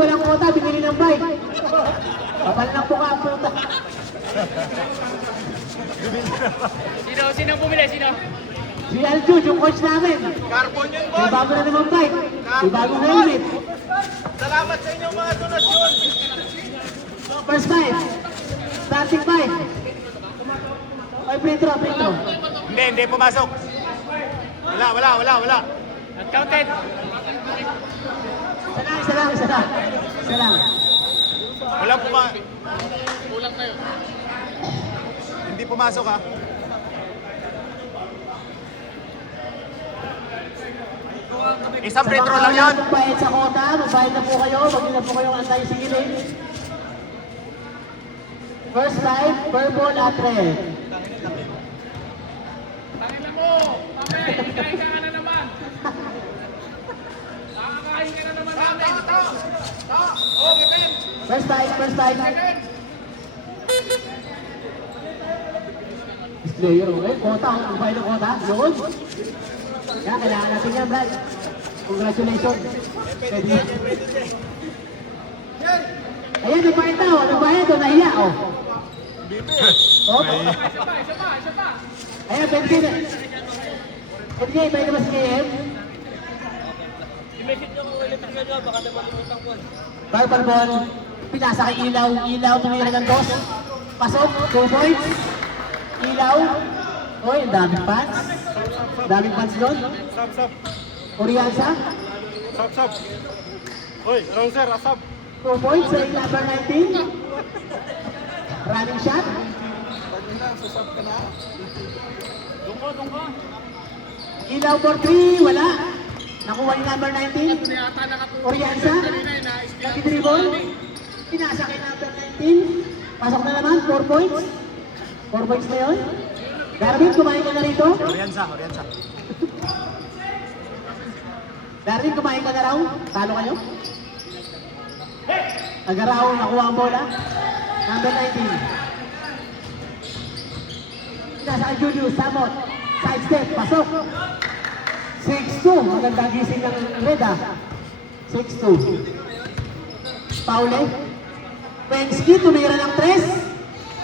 walang kota, binili ng bike. Kapal ng buka ang puta. Sino bumili? Sino? Si Aljude, yung coach namin. Carbon yun, May boss. bago na naman bike. May bagong helmet. Salamat sa inyong mga donasyon. First five. Starting five. Ay, free throw, free throw. Hindi pumasok. Wala. Not counted. Isa lang. Wala Kulang na yun. Hindi pumasok ha. Isang free throw lang yan. Magbayad sa kota, magbayad na po kayo. Huwag na po kayong antay-sigilin. First five, purple at red. Tangin mo! Mamaya, hikain ka na naman. Nakakain ka na naman natin. First five. Player, okay? Kota, magbayad ng kota. Yun. Kaya kailangan natin yan, Brad. Congratulations. Pwede yan. Ayan, nagbayad na, oh. Nagbayad, oh. Nahiya, oh. Oh. Isa pa. Ayan, pwede na. Pwede nga, ibayad naman si KM. I-message nyo kung ulit ka nyo, baka naman lumutang ko. Purple ball. Pinasa kay Ilaw, tumira ng dos. Pasok, 2 points. Ilaw. Oy, ang daming pants. Daming pants doon. Sab. Oriansa. Sab. Hoy, wrong sir, asab. 2 points sa number 19. Running shot. Doon ko. Ilaw for 3, wala. Nakuha ni number 19. Yata nakatulog. Oriansa. Nag-dribble. Pinasa kay number 19. Pasok na naman, 4 points. 4 points na yun. Darwin, kumain ka na rito. Oriansa. Darwin, kumain ka na raw. Talo kayo. Agaraw, nakuha ang bola. Number 19. Nasa kay Julius, Samot. Side step, pasok. 6-2. Maganda gising ng red ah. 6-2. Paule. Pensky, tumira ng 3.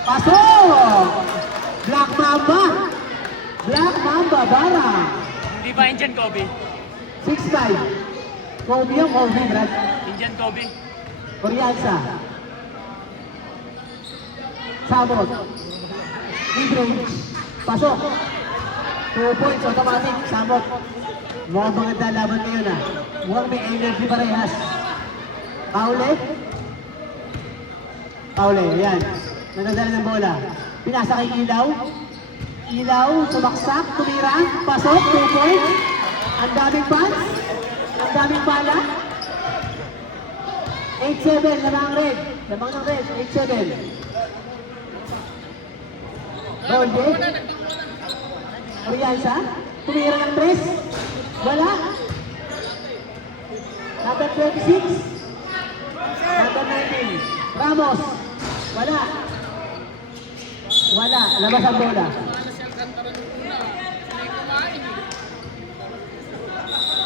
Pasok! Black Mamba, Bara. Hindi ba Indian Kobe? 6-5. Kobe yung Kobe, Brad. Indian Kobe. Oriansa. Sabot. Mid-range. Pasok. 2 points, automatic. Sabot. Mukhang maganda laban ngayon ah. Mukhang may energy parehas. Paule, yan. Nanadala ng bola. Pinasa kay Ilaw, sumaksak, tumira, pasok, 2 points. Ang daming pants. Ang daming bala. 8-7, lamang red. Lamang ng red, 8-7. Rolde. Oriansa. Tumira ng 3. Wala. Number 26. Number 19. Ramos. Wala. Labas ang bola.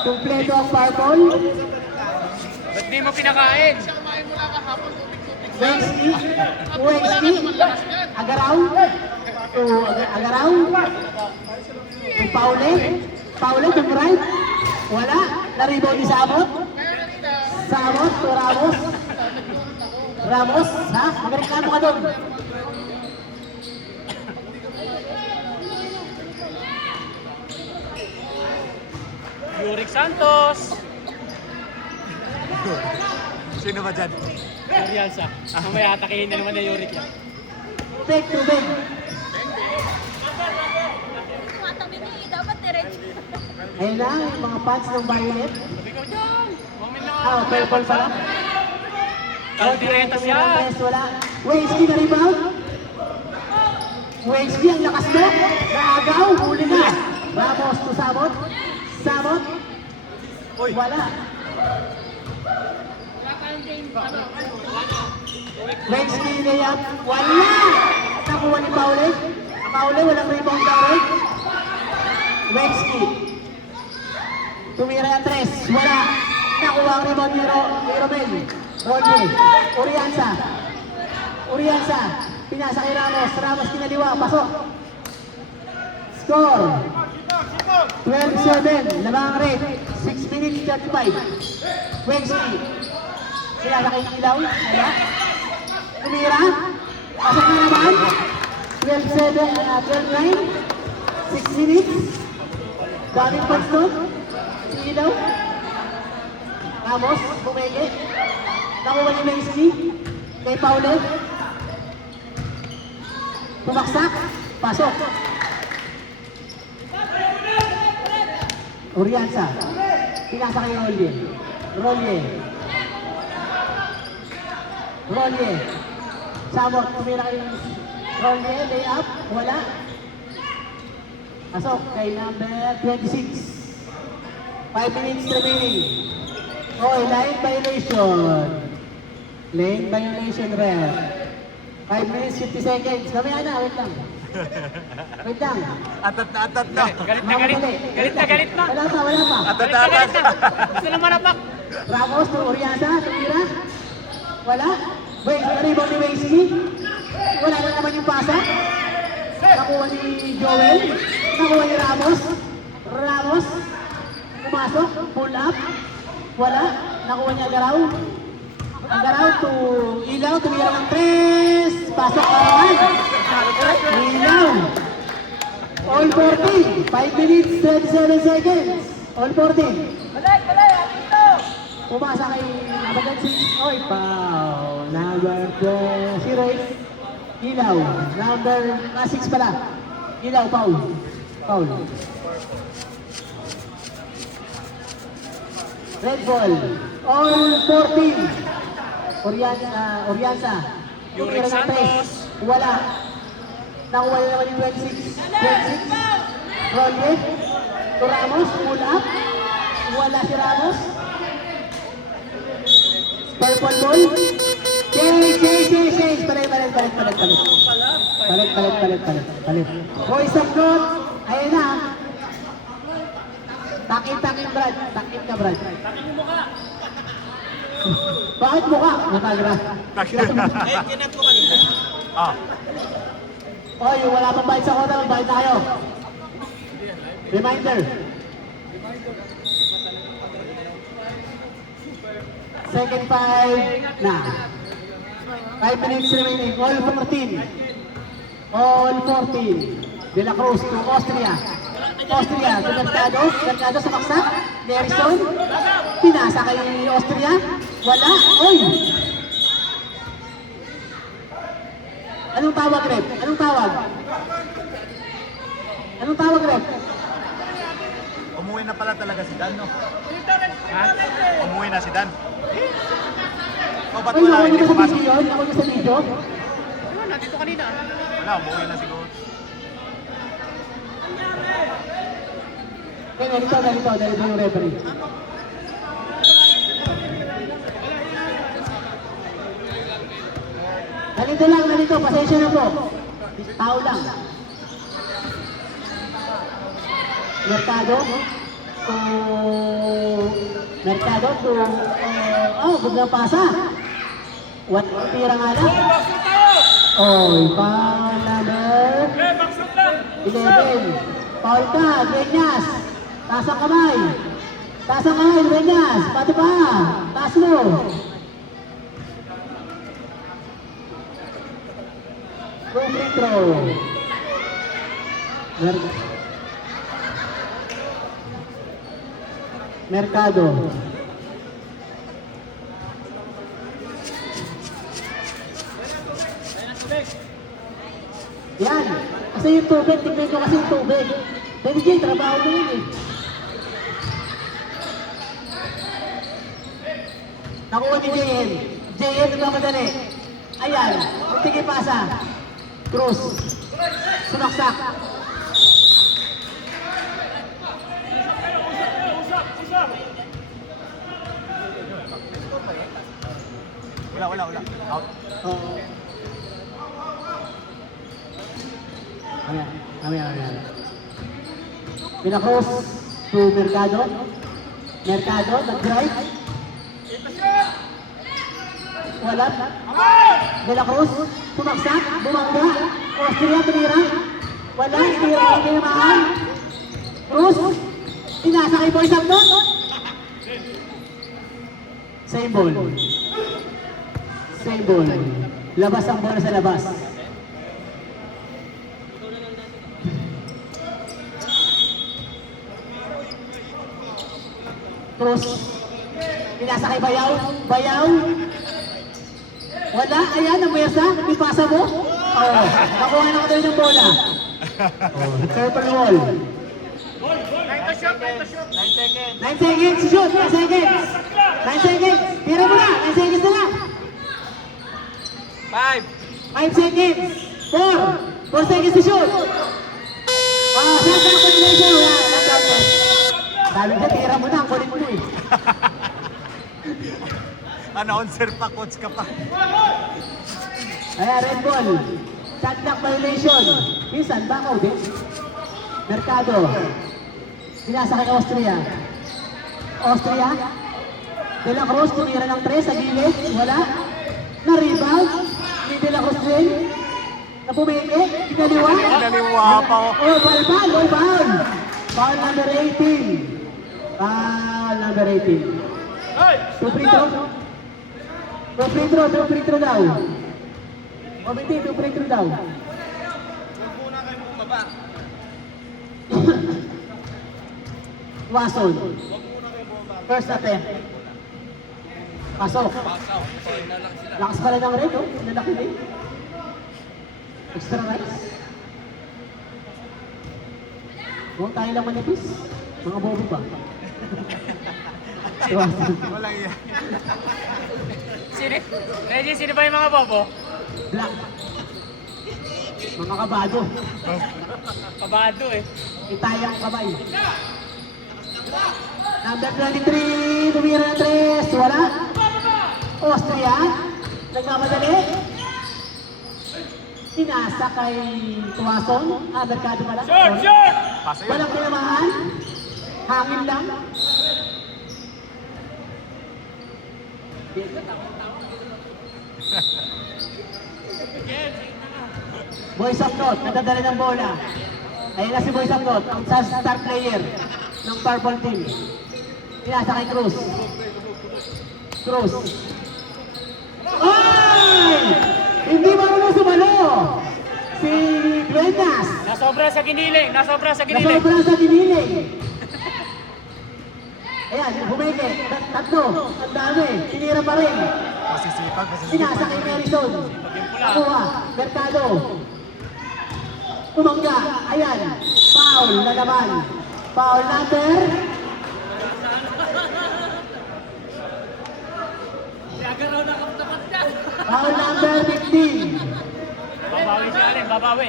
Kompleto ang purple. Ba't di mo pinakain? Wexty. Agaraw. Paule to right. Wala. Na-rebound ni Samot to Ramos, ha? Magreklamo ka doon. Yurick Santos. Sino ba dyan? Oriansa. Mamaya atakihin na naman na Yurick yan. Tubig. Dapat diretso. Ayun na, yung mga pants ng violet. Sabi ko dyan. Moment na Purple pala. Kaldiretas yan. Wala. Wexty na rebound. Wexty ang lakas mo. Naagaw, huli na. Ramos to Samot. Wala. Wexty na yan. Wala. Nakuha ni Paule. Walang rebound direct. Wexty. Tumira yung 3. Wala. Nakuha ang rebound ni Romel. Rolly. Uriansa. Pinasa kay Ramos. Ramos kinaliwa. Pasok. Score. 12-7. Labang rate. 6 minutes 35. Wexley. Sila na kay Ilaw. Wala. Tumira. Pasok na naman. 12-9. 6 minutes. Daming points doon. Si Ilaw. Ramos. Bumeke. Nakuha ni Wexley. Kay Paulet. Pumaksak. Pasok. Uriansa. Pinasa kay Rolye. Samot. Tumira kay Rolye. Layup. Wala. Pasok kay number 26. 5 minutes remaining. Oh, lane violation, ref. 5 minutes, 50 seconds. Mamaya na, wait lang. Atat na. Galit na. Wala pa. Galit na. Gusto na marapak. Ramos, Uriasa, tumira. Wala. Wait, rebound ni Wesley. Wala na naman yung pasa. Nakuha ni Joel. Nakuha ni Ramos. Pumasok, pull up. Wala. Nakuha niya Agaraw to Ilaw, tumira ng 3. Pasok pa naman. Ilaw. All 14. 5 minutes, 37 seconds. All 14. Pumasa kay Abagansi. Oy, foul. Number 0. Ilaw. Number 6 pala. Ilaw, foul. Red ball. All 14. Uriansa. Yurick Santos. Wala. Nakuha na naman yung 26. Rolye. To Ramos. Pull up. Wala si Ramos. Purple ball. Change. Palit. Boys of North. Ayan na. Takip Brad. Takip ka Brad. Bakit mukha? Matagra. Kinap ko kanina. Oy, wala pang bayad sa kota. Bayad na kayo. Reminder. Second 5 na. 5 minutes remaining. All 14. De La Cruz to Austria. To Mercado sa baksak. Nerison. Pinasa kay Austria. Wala. Oy! Anong tawag, rep? Rep? Umuwi na pala talaga si Dan, no? Umuwi na si Dan. Ba't Oy, wala? nakuha Hindi niyo sa pumasok? video yun? Nakuha niyo sa video? Ayun, nandito kanina. Wala, umuwi na siguro. Okay, ganito yung referee. Ganito, pasensya na po. Tao lang. Mercado to biglang pasa. What tira nga lang. Oy, foul number 11. Foul ka, Grenyas. Taas ang kamay, Grenyas. Pati pa, taas mo. Free throw. Mercado. Yan. Kasi yung tubig, tignan nyo kasi yung tubig. Pwede dyan, trabaho mo yun eh. Nakuha ni JN. JN, nagmamadali. Ayan, tigil pasa. Cruz. Sumaksak. Wala. Out. Oo. Ayan. Pinacross to Mercado. Nag-drive. Wala. De La Cruz, sumaksak, bumangga. Austria, tumira. Wala, tira ang tinamaan. Cruz, pinasa kay Boy Sabdon. Same ball. Same ball. Labas ang bola sa labas. Cruz, pinasa kay Bayaw. Bayaw. Wala, ayan, ang mayasa. Ipasa mo. Oh, nakuha na ko tayo ng bola. Oh, purple wall. 9 seconds, shoot. 9 seconds. 9 seconds. Tira mo na. 9 seconds na lang. 5 seconds. 4 seconds to shoot. Shot back combination. Sabi niya, tira mo na. Ang kulit mo eh. Announcer pa, coach ka pa. Ayan, red ball. Shot clock violation. Minsan, bakaw din. Mercado. Pinasa kay Austria. Austria. De La Cruz, tumira ng 3 sa gilid. Wala. Na-rebound. Ni De La Cruz din. Napumeke. Pinaliwa. Pinaliwa pa, oh. Oh, foul. Foul number 18. Foul number 18. Two free throw. Two free throw daw. Committee, two free throw daw. Wason. First attempt. Pasok. Lakas pala ng red, oh. Lalaki din. Extra rights. Huwag tayo lang manipis. Mga bobo ba? Wason. Walang iya. Reggie, sino ba yung mga bobo? Black. Mga kabado. Kabado eh. Itayang kabay. Number 23, tumira ng 3. Wala. Austria. Nagmamadali. Pinasa kay Tuwason. Mercado pala. Pasa yun. Walang pinamahan. Hangin lang. Boy Sapnot, nadadala ng bola. Ayun na si Boy Sapnot, ang star player ng purple team. Pinasa kay Cruz. Cruz. Ay! Hindi marunong sumalo! Si Duenas. Nasobra sa giniling. Nasobra sa giniling. Ayan, humeke. Tatlo. Ang dami. Tinira pa rin. Masisipag. Pinasa kay Merison. Nakuha. Mercado. Umangga. Ayan. Foul na naman. Foul number. Foul number 15. Babawi siya rin, babawi.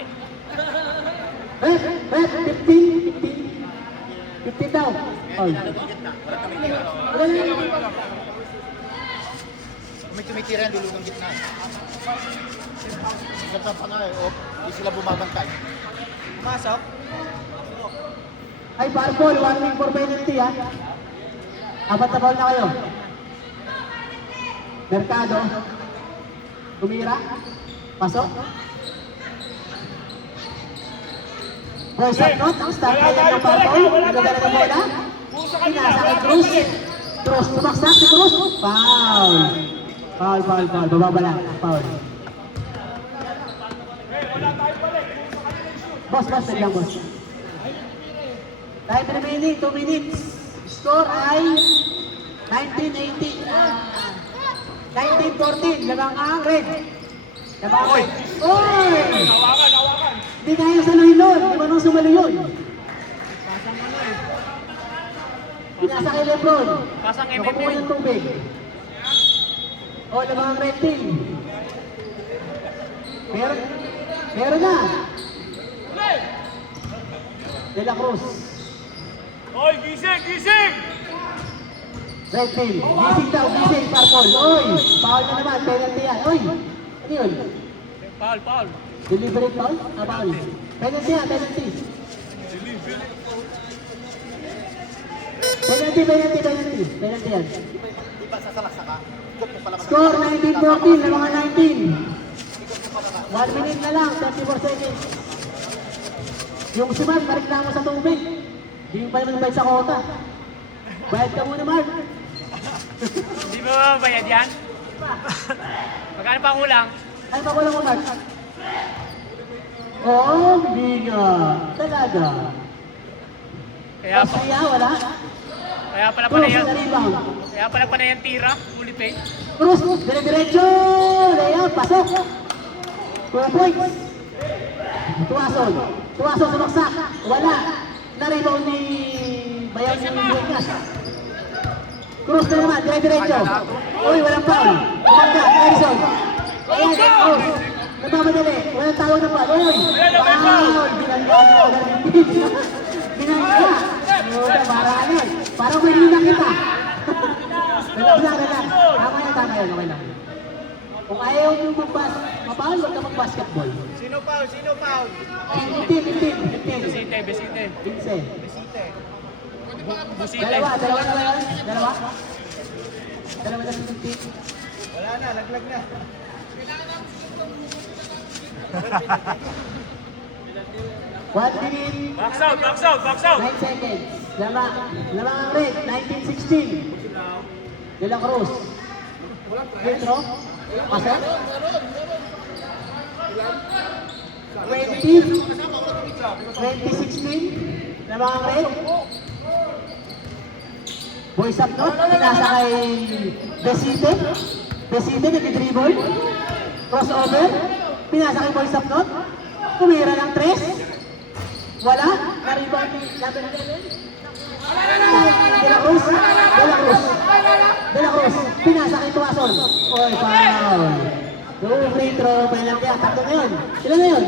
15 daw. Ay. Tumitira yung dulo ng gitna. Ganda pa nga eh. Hindi sila bumabantay. Pumasok. Ay, purple. Warning for penalty, ha? Apat na foul na kayo. Mercado. Tumira. Pasok. Boy Sapnot, ang star player ng purple. Nagdala ng bola. Pinasa kay Cruz. Cruz, tumaksak si Cruz. Foul. Foul. Bababala. Foul. Boss, dali lang, boss. Time remaining, 2 minutes. Score ay 19-18. 19-14. Labang ang red. Labang ang red. Oy! Hindi kaya sa Luilon. Di ba nung sumalo yun? Pinasa kay Lebron. Pasang Nakakuha MMA. ng tubig. O, labang ang red team. Meron na. De La Cruz. Oy, gising! Red team. Gising daw, gising. Purple. Oy! Foul na naman. Penalty yan. Oy! Ano yun? Paul. Deliberate foul? Foul. Penalty yan, penalty. Penalty yan. Di ba sasalaksa ka? Score 19-14 na mga 19. 1 minute na lang, 34 seconds. Yung si Mark, nareklamo sa tubig. Hindi pa naman bayad sa kota. Bayad ka muna, Mark. Hindi mo mabayad yan? Magkano pa kulang? Ay, pakulang mo, Mark. Oo, hindi nga. Talaga. Kaya pa, Masaya, wala. kaya pala Cruz, yan. na rebound. Kaya pala yan tira, fully paid. Cruz, dire-diretso. Layup, pasok. 2 points. Tuwason. Tuwason sumaksak. Wala. Na-rebound ni Bayaw ni Lucas. Cruz na naman, dire-diretso. Uy, walang foul. Kumanda, Edison. Ayan, Cruz. Nagmamadali. Walang tawag na foul. Uy, foul. Binanggaan na agad ng team. Binangga. Uy, parang parang may hinang kita. Relax lang, relax. Tama yan. Okay lang. Kung ayaw mo mapahal, huwag ka mag-basketball. Sino foul? 15. Besite, besite. 15. Busite. Dalawa na si 15. Wala na, laglag na. One minute, Box out, box out, box out. 9 seconds. Lamang ang red, 19-16. De La Cruz. Retro. Pasok. 20-16. Lamang ang red. Boys up not. Pinasa kay Besite. Besite nag-dribble. Crossover. Pinasa kay Boys up not. Tumira ng 3. Wala. Na-rebound ni number 11. De La Cruz. Pinasa kay Tuason. Oy, foul. Two free throw. Penalty. Tatlo na yun. Ilan na yun?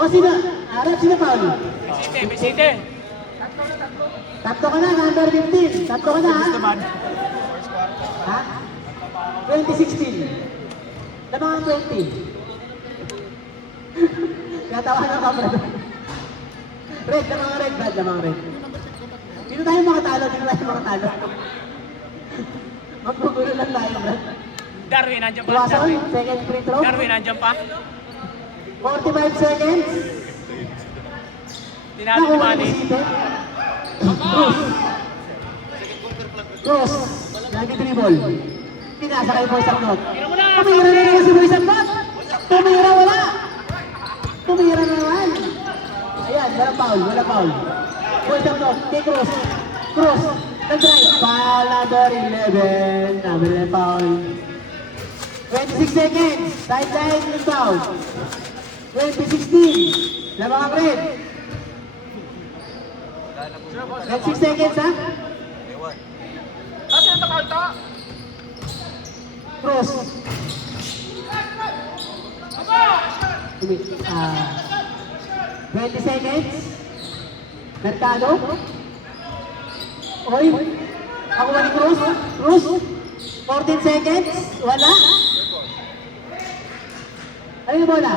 O sino? Arap, sino foul? Besite, besite. Tatlo ka na, number 15. Tatlo ka na, ha? Ha? 2016. Lamang ang 20. Katawa na ka, brother. Red, lamang ang red, Brad. Lamang ang red. Dito tayo makatalo. Magpugulo lang tayo, Brad. Darwin, nandiyan pa. Tuwason, Darwin. second free throw. Darwin, nandiyan pa. 45 seconds. Tinalo ni Manny. Cruz. Nag-dribble. Pinasa kay Boy Sapnot. Tumira na naman si Boy Sapnot. Tumira na naman. Ayan, wala foul. Boy Sapnot, kay Cruz. Nag-drive. Palador 11. Number 11 foul. 26 seconds. Sideline inbound. 2016. Lamang ang red. 26 seconds, ha? Cruz. 20 seconds. Mercado. Oy. Ako ba ni Cruz? 14 seconds. Wala. Ano yung bola?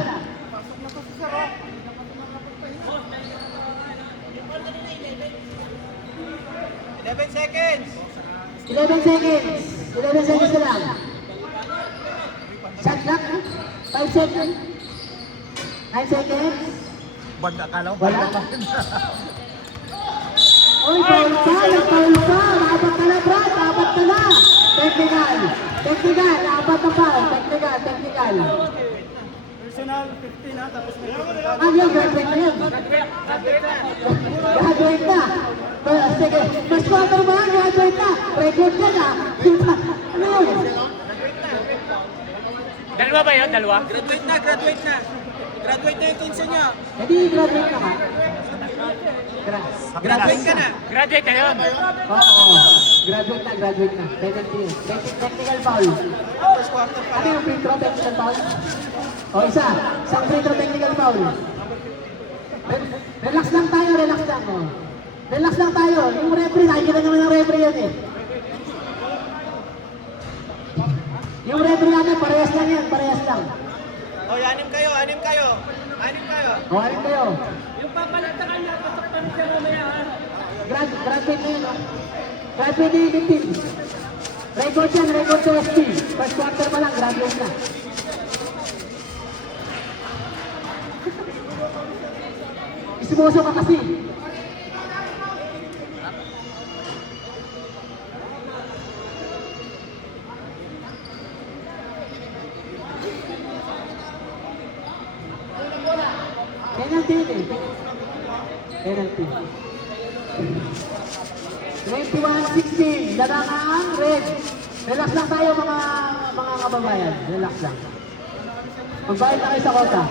11 seconds. 11 seconds. 11 seconds na lang. Shot clock. 5 seconds. 9 seconds. Banda ka lang. Wala. Oy, foul pa. Apat ka na, Brad. Apat ka na. Technical. Apat na foul. Technical. Personal 15 ha, tapos may Yun, graduate na yun. Graduate na. Sige, mas quarter ba? Graduate na. Record ka na. Ano yun? Dalawa ba yun? Dalawa? Graduate na. Graduate na yung kinsa niya. Hindi, graduate ka ka. Graduate ka na. Graduate na yun. Oo. Graduate na. Technical foul. First quarter pa. Ano yung free throw technical foul? O, isang free throw technical foul. Relax lang tayo. Oh. Relax lang tayo. Yung referee, nakikita naman ng referee yan eh. Yung referee natin, parehas lang. O, anim kayo. O, alin kayo? Yung papalatakan niya, pasok kami siya mamaya ha. graduate na yun, oh. Graduate na yung team. Record yan, record to ST. First quarter pa lang, graduate na. Isimoso ka kasi. Penalty yun eh. Penalty. 21-16. Larangan, red. Relax lang tayo mga kababayan. Relax lang. Magbayad na kayo sa kota.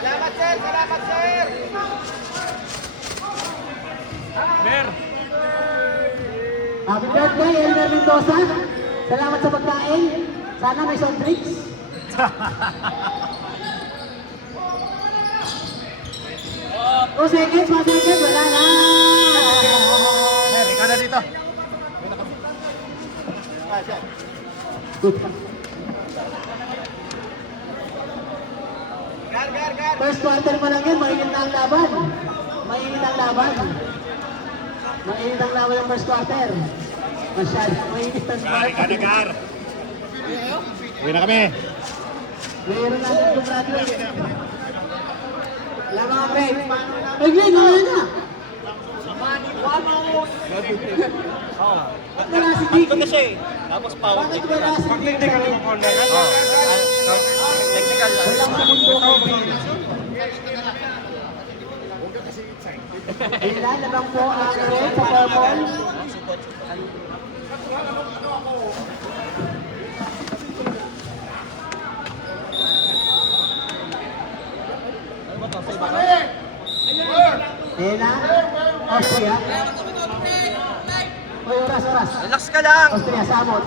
Salamat, sir! Salamat, sir! Mer! Happy birthday, Elmer Mendoza. Salamat sa pagkain. Sana may soft drinks. 2 seconds, 1 seconds, wala na. Sir, ikaw na dito. Good. First quarter pa lang yan, mainit na ang laban. Mainit ang laban. Mainit ang laban ng first quarter. Masyado, mainit ang quarter. Gar! Uwi na kami. Mayroon natin itong graduate. Wala mga friends. Ay, Glenn, wala na. Ba't wala si Dicky? Tapos Bakit wala si Dicky? Technical. Walang sa mundo ko. Ilan na lang po ang red sa purple? Ena, Austria. Oy, oras. Relax ka lang. Austria, Samot.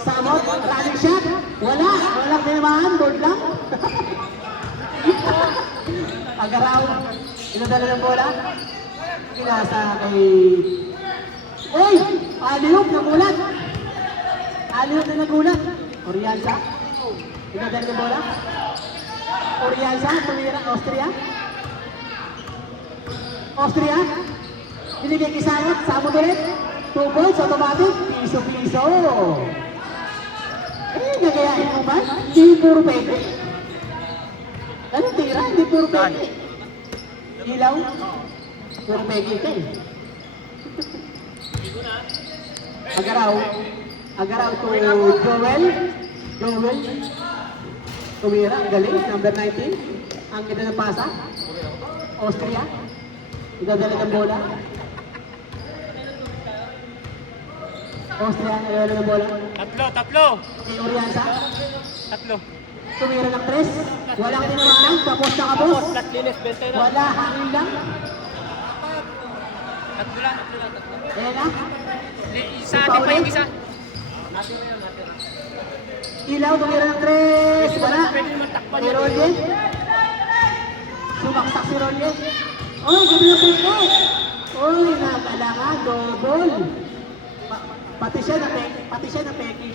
Samot, running shot. Walang tinamaan, board lang. Agaraw, inadala ng bola. Pinasa kay... Uy! Aliyop, nagulat. Aliyop na nagulat. Orianza. Inadala ng bola. Orianza, tumira, Austria. Austria. Binigay kay Samot, Samot ulit. 2 points, automatic. Piso. Nagayain mo ba? Hindi puro peke. Anong tira? Hindi puro peke. Ilaw? Puro peke ka eh. Agaraw to Joel. Tumira, ang galing. Number 19. Ang ganda ng pasa. Austria. Idadala ng bola. Austria, idadala ng bola. Tatlo! Si Orianza. Tatlo. Tumira ng 3. Walang tinamaan. Kapos na kapos. Linis, 20 na. Wala, hangin lang. Tatlo lang. Ayan na. Isa atin pa yung isa. Ilaw, tumira ng 3. Wala. Si Rollet. Sumaksak si Rollet. Oh, gabi ng peke. Uy, nakailangan. Double. Pati siya na peke.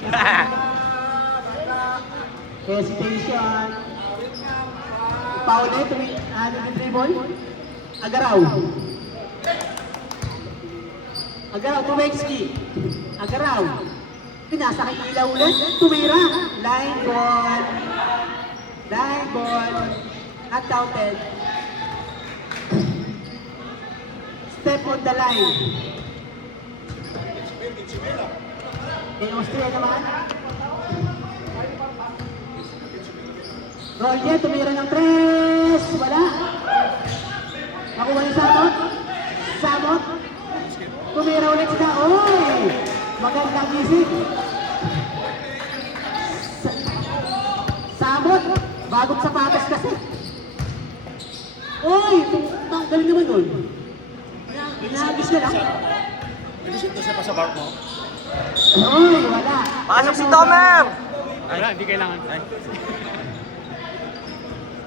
Hesitation. Paul yung dribble. Agaraw, Tumexki. Agaraw. Pinasa kay Ilaw ulit. Tumira. Line ball. Not counted. Step on the line. In Austria naman. Rolye, tumira ng 3. Wala. Nakuha ni Samot. Tumira ulit sila. Uy! Magandang isip. Samot. Bagong sapatos kasi. Uy! Galing naman nun. Inaagis na lang. Bilisito siya pa sa bar mo. Uy! Wala. Pasok si Tomer! Wala, hindi kailangan.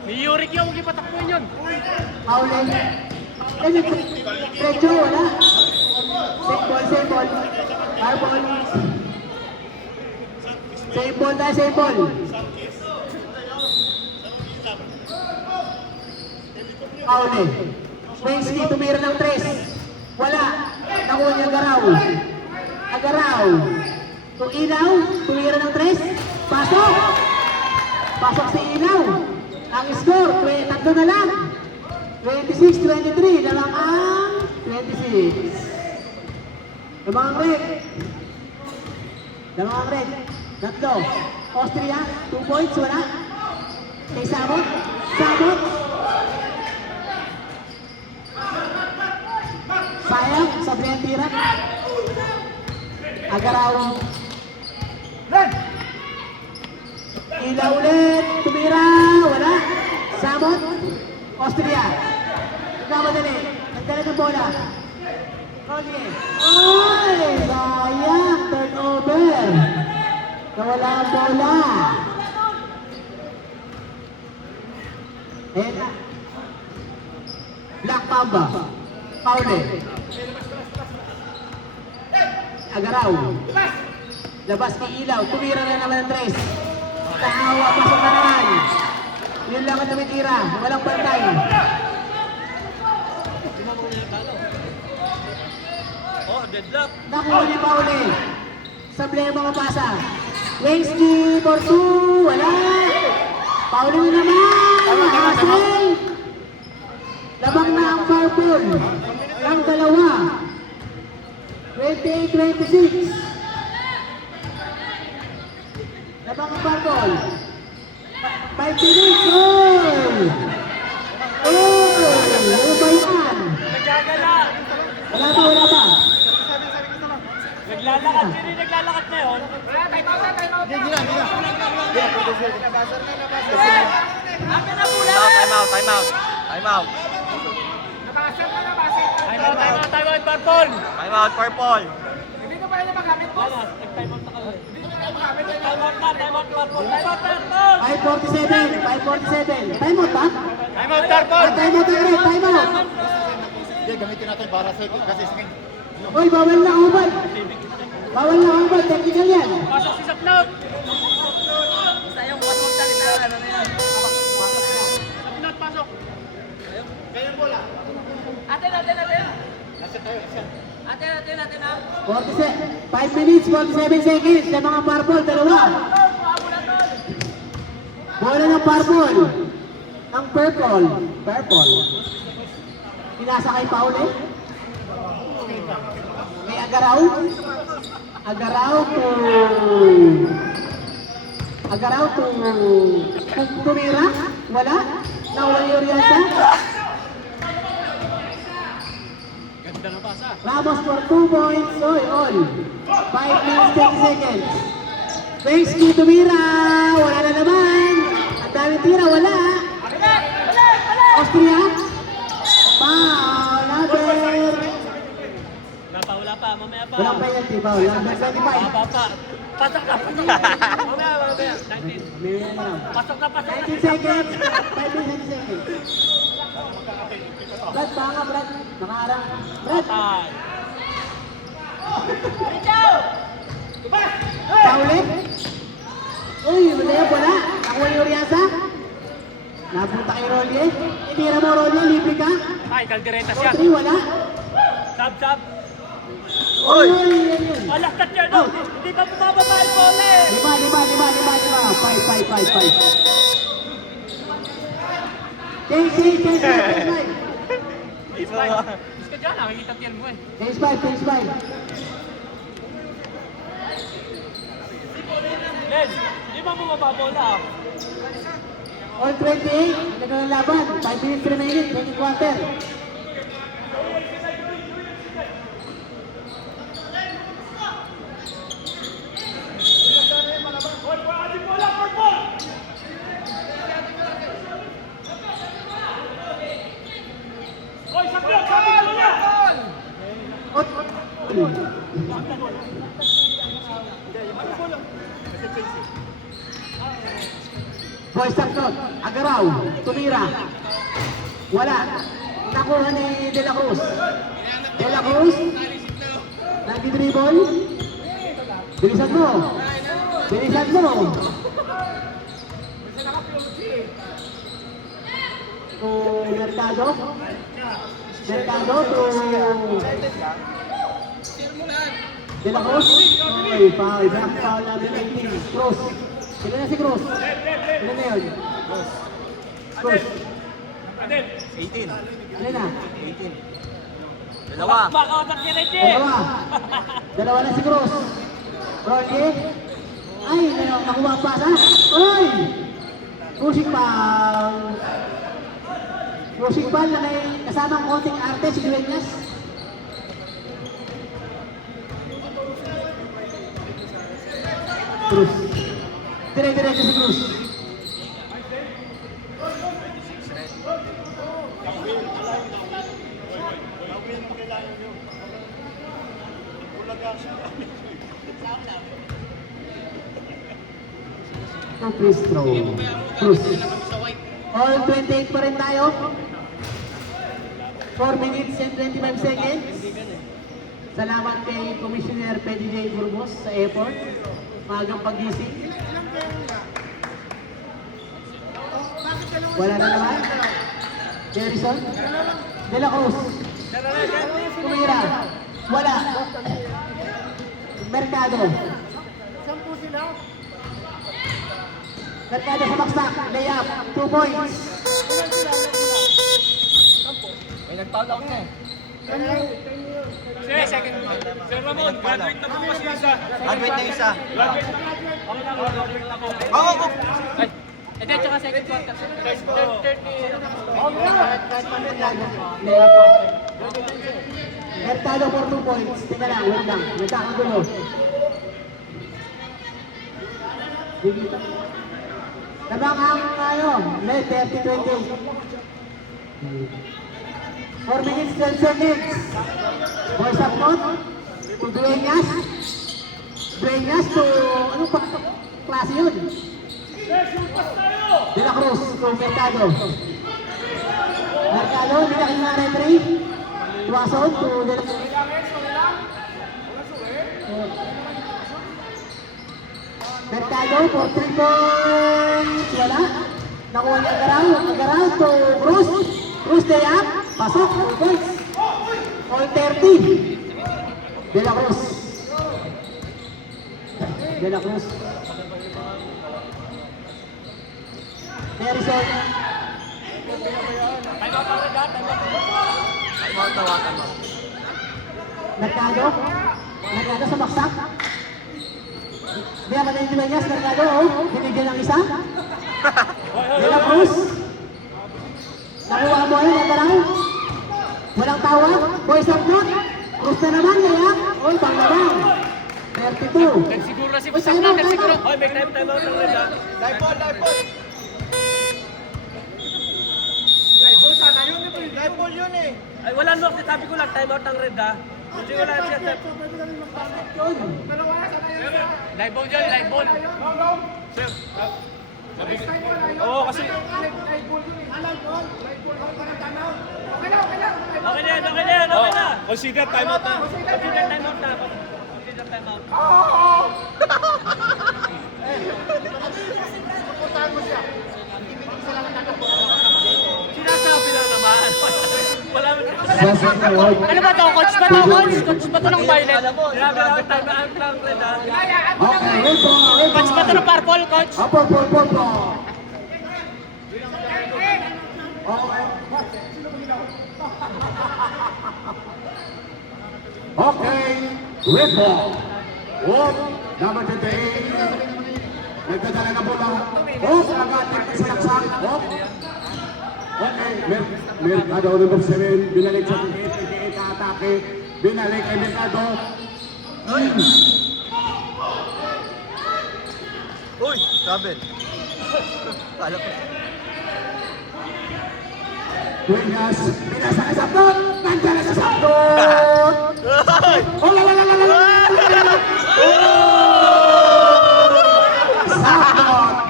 May Yurik yung huwag ipatakbuhin yun. Howling. Trecho, wala. Save ball. Fire ball. Save ball. Howling. Wensky, tumira ng 3. Wala. Nakuha niya Agaraw. Agaraw. To Ilaw, tumira ng 3. Pasok. Pasok si Ilaw. Ang score, tatlo na lang. 26-23. Lamang ang 26. Lamang ang red. Lamang ang red. Tatlo. Austria, 2 points. Wala. Kay Sabot. Sabot. Sayang, sabi ang tira. Agaraw. Ilaw ulit. Tumira. Wala. Sabot. Austria. Nagkamadali. Nagdala ng bola. Rodney. Ay! Sayang. Turnover. Nawala ang bola. Ayan na. Black Mamba. Paule. Agaraw. Labas ni Ilaw. Tumira na naman ng 3. Tahawa. Pasok na naman. Yun lang ang tumitira. Walang bantay. Oh, deadlock. Nakuha ni Paule. Sablema mapasa. Wensky for 2. Wala. Paule na naman. Hassel. Labang na ang purple. Lang dalawa. 28-26. Labang ang purple. 5 minutes. Oy! Oy! Ano ba yan? Nagagala. Wala pa, wala pa. Naglalakad. Sino yung naglalakad na yun? Time out. Time out, Purple. Time out, purple. Wala, nag-time out na kami. Time out, Purple. Time out, Purple. 5:47. 5:47. Time out ba? Time out, Purple. Time out agad. Time out. Hindi, gamitin natin para sa kasi sa Uy, bawal na hubad. Bawal na hubad. Technical yan. Pasok si Sapnot. Sapnot, pasok. Atin. 5 minutes, 47 seconds. Sa mga purple, dalawa. Bola ng purple. Ang purple. Purple. Pinasa kay Paule. May Agaraw. Agaraw to... Agaraw to... Tumira. Wala. Nawala yung Rianza. Ganda ng pasa. Ramos for 2 points. Oy, all. 5 minutes, 10 seconds. Wensky tumira. Wala na naman. Ang dami tira. Wala. Austria. Foul. Number. Wala pa. Mamaya pa. Walang penalty. Foul. Number 25. Pa. Pasok na. Mamaya. 19. May na. Pasok na. 19 seconds. 5 minutes, 10 seconds. Brad, baka Brad. Nakaharang. Brad. Ay. Paulit. Uy, wala. Nakuha ni Oriasa. Napunta kay Rolly. Itira mo Rolly, libre ka. Ay, kalderetas yan. 3, wala. Sab. Uy! Yun. Alas ka siya, no? Hindi pa bumababa yung bola eh. 5. Is ka dyan, nakikita tiyan mo eh. Case 5. Len, hindi ba bumaba bola? All 28. Ito na laban. 5 minutes remaining. 20 quarter. Boys Sapnot, Agaraw, tumira. Wala. Nakuha ni De La Cruz. De La Cruz. Nag-dribble. Bilisan mo. Mercado. Mercado to De La Cruz. Okay, foul. Back foul number 18. Cruz. Sino na si Cruz? Sino na yun? Cruz. 18. Ano na? 18. Dalawa. Makausap ni Reggie. Dalawa. Dalawa na si Cruz. Rolly. Ay, nakuha ang pasa. Uy! Cruising foul. Cruising foul na may kasamang konting arte si Dueñas. Cruz. Dire-diretso si Cruz. Ang free throw. Cruz. All 28 pa rin tayo. 4 minutes and 25 seconds. Salamat kay Commissioner Pedi J. Burgos sa effort. Magang pagising. Wala na naman. Jerison. De La Cruz. Kumira. Wala. Mercado. Mercado sa baksak. Layup. 2 points. May nag-foul ako na eh. Sir Ramon, graduate na po kasi isa. Graduate na isa. Graduate na po. Oo, oo. Ay, hindi, tsaka second quarter. Mercado for 2 points. Tingnan lang, wait lang. Nagkakagulo. Tabang ang tayo. May 30-20. 4 minutes, 12 seconds. Boys up front. To Dueñas. Dueñas to... Anong klase yun? De La Cruz to Mercado. Mercado, nilaki na referee. Tuwason to De La Cruz. Mercado for 3 points. Wala. Nakuha niya Agaraw. Agaraw to Cruz. Cruz day up. Pasok. 4 points. All 30. De La Cruz. De La Cruz. Harrison. Time out ang Reda, time out. Mercado. Mercado sa baksak. Di ako na yung Dueñas. Mercado, oh. Binigyan ng isa. De La Cruz. Nakuha mo yan, Agaraw. Walang tawag. Boys up front. Cruz na naman, kaya. Oy, panglabang. 32. Nagsiguro na si Uy, Busak time na, out, time nagsiguro. out. Oy, may time out ang Reda. Live ball, live ball. Live ball yun eh. Ay, wala no, sabi ko lang, time out ang Reda. Hindi ko lang siya. Live ball dyan, live ball. Sir. Oo, kasi... Okay na yan, okay na yan, okay na. Consider time out na. Consider time out na. Consider time out. Sinasabi lang naman. Wala mo. Ano ba to? Coach ba to, coach? Coach ba to ng violet? Grabe lang, time out lang, Red, ha? Okay, hold on. Coach ba to ng purple, coach? Apo. Okay, red ball. Off, number 28. Nagdadala na po lang. Off, nag-atake sa laksak. Off. Okay, Mercado number 7. Binalik sa 28 na atake. Binalik kay Mercado. Uy, trouble. Kala ko. Dueñas, pinasa ka sa front. Nandiyan na sa sakot. Oh, sakot.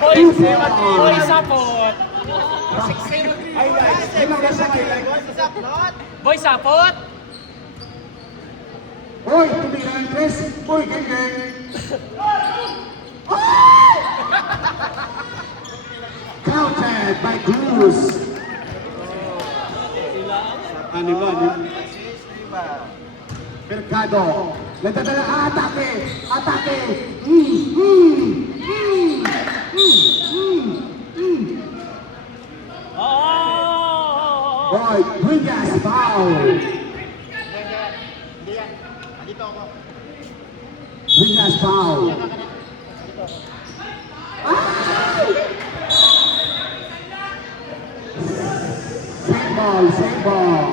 Boy, sapot. Boy, sapot. Hoy, tumigil ang tres. Hoy, geng. Counted by Cruz. Anim. Mercado. Nagdadala atake. Atake. Boy, Williams foul. Williams foul. Same ball.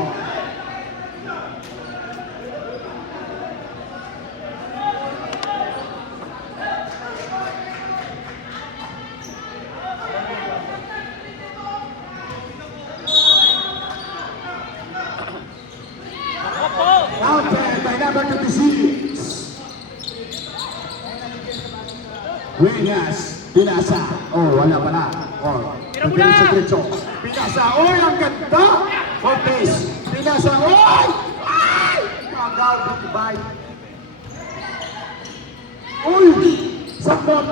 Counted by number 26. Williams, Pinasa. Oh, wala pala. Oh, diretso. Pinasa, oy, ang ganda! For pace. Pinasa, oy! Ay! Magaw, goodbye. Uy! Saklot!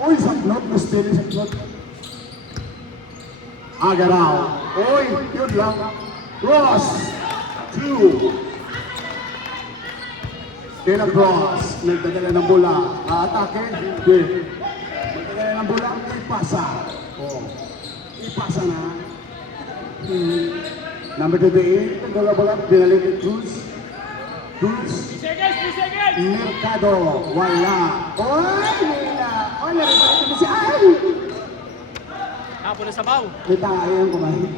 Uy, saklot. Mustili, saklot. Agaraw. Uy, yun lang. Cross. 2. De La Cruz. Nagdadala ng bola. Atake. Hindi. Nagdadala ng bola. Ipasa. Oh. Ipasa na. Number 28. Nagdadala bola. Binalik kay Cruz. Cruz. Mercado. Wala. Oy! Wala. Oy! Nagdadala ko si Ay! Hapo na sabaw. May tayo yung kumain.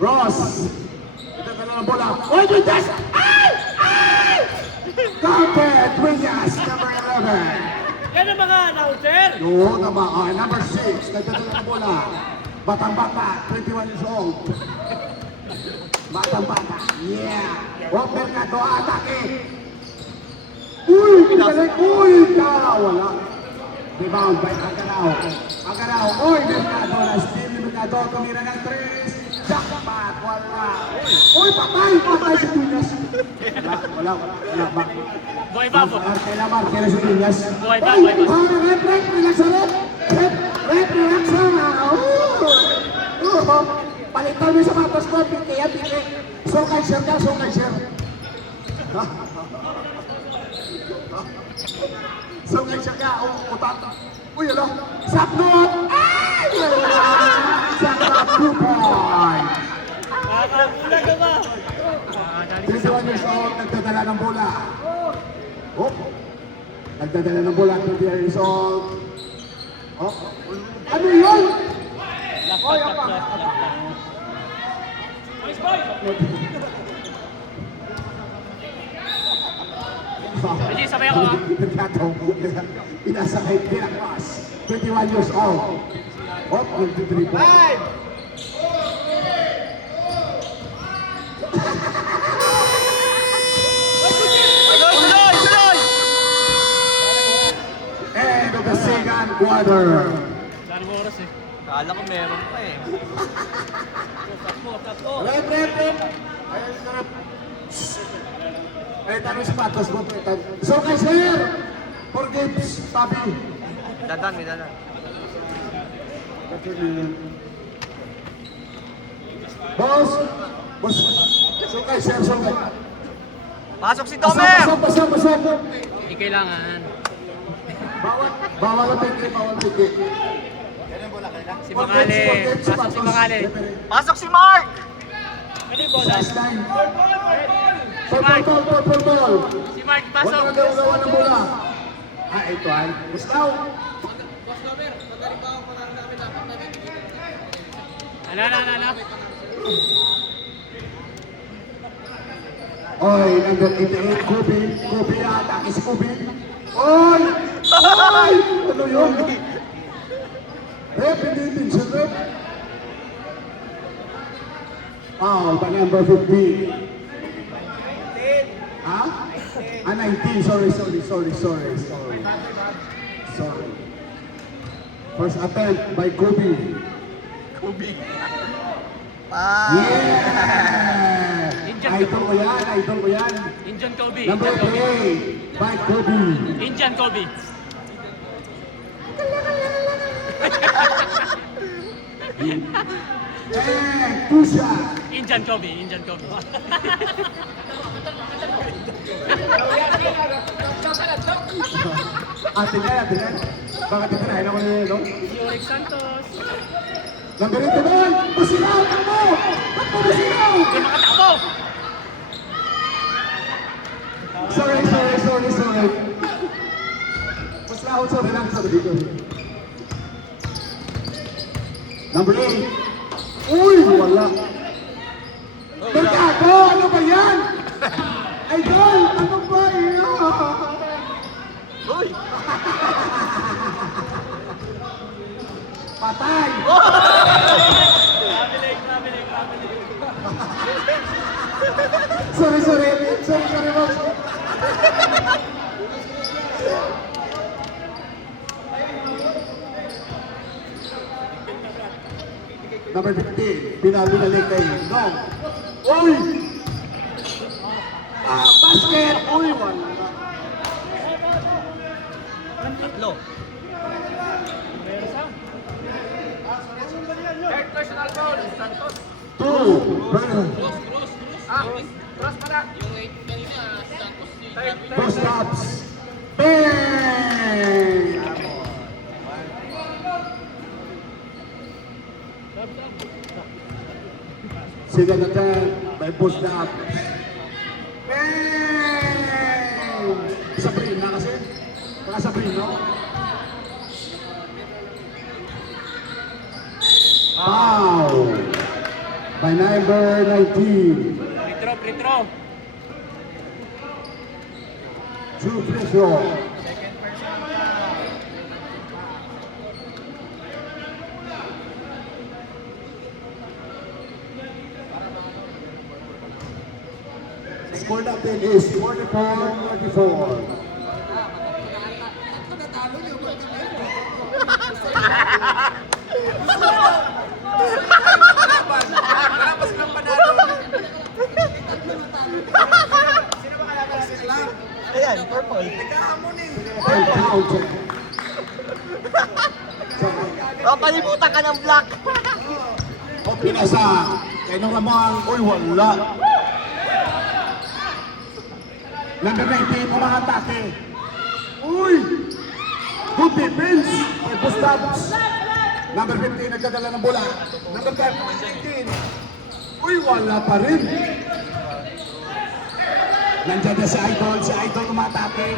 Ross. Nagdadala ng bola. Oy! Vindas! Ay! Ay! Counted! Vindas. Number 11. Yan ang mga announcer. Oo, tama. Number 6, nagdadala ng bola. Batang-bata, 21 years old. Batang-bata, yeah. Open na to, atake. Uy, pinalik. Uy, wala. Rebound by Agaraw. Agaraw, uy, Mercado na steal ni Mercado. Tumira ng 3. Jackpot, wala. Uy, patay si Pinas. Wala. Boy Babo. Kailangan si Pinas. Boy Babo. Rep, relax sa rep. Rep, relax sa palitan mo yung sapatos ko, piki. Sokay share ka, sokay share. Sokay share ka, utak. Uy, ala, sapnot! Ay! Sapnot, 2 points. Nakakula ka ba? 21 years old, nagdadala ng bola. Oh, nagdadala ng bola, 20 years old. Oh, ano yun? Oh, yung Sige, sabay ako. Pinasakay, pinakwas. 21 years old. Oh, 23 points. End of the second quarter. Dali mo oras eh. Kala ko meron pa eh. Rep. Ayun, sarap. Eh, tanong sapatos mo. So, kay sir, for games, sabi. Dadan, may dadan. Boss. So, kay sir, so kay. Pasok si Tomer! Pasok. Hindi kailangan. Bawal ang peke. Si Makale. Pasok si Makale. Pasok si Mark! Ano yung bola? Last line. Ball. Si Mark, pasok. Wala na gawa ng bola. Ito ay. Gustaw. Ala. Oy, number 88, Kobe ata. Si Kobe. Oy! Ano yun? Rep, hindi din siya, rep. Foul by number 15. Ha? 19. Sorry. First attempt by Kobe. Yeah! Idol ko yan. Indian Kobe. Number 3 by Kobe. Indian Kobe. And Kusha. Indian Kobe, Indian Kobe. Ate yan. Bakit ito na? Ano no? Yorick Santos. Number 8 naman. Pasilaw ka mo. Ba't mo pasilaw? Hindi makatakbo. Sorry. Pasilaw, sorry lang. Number 8. Uy, wala. Mercado, ano ba yan? Idol, ano ba yan? Uy! Patay! Sorry, boss. Number 15, pinabinalik kay Nong. Uy! Basket! Uy, wala. Tatlo. Third personal foul, Santos. 2, Brennan. Cross pala. Third Post ups. Bang! Second attempt by post up. Bang! Sabrina kasi. Baka Sabrina. Foul by number 19. Free throw. Two free throw. Score natin is 44-34. Kalapas ng panalo. Ayan, purple. And counted. Papalimutan ka ng black. O pinasa. Kaya nung lamang, uy, wala. Number 19, umakatake. Uy! Good defense. May post ups. Number 15, nagdadala ng bola. Number 10, 19. Uy, wala pa rin. Nandiyan na si Idol umatake.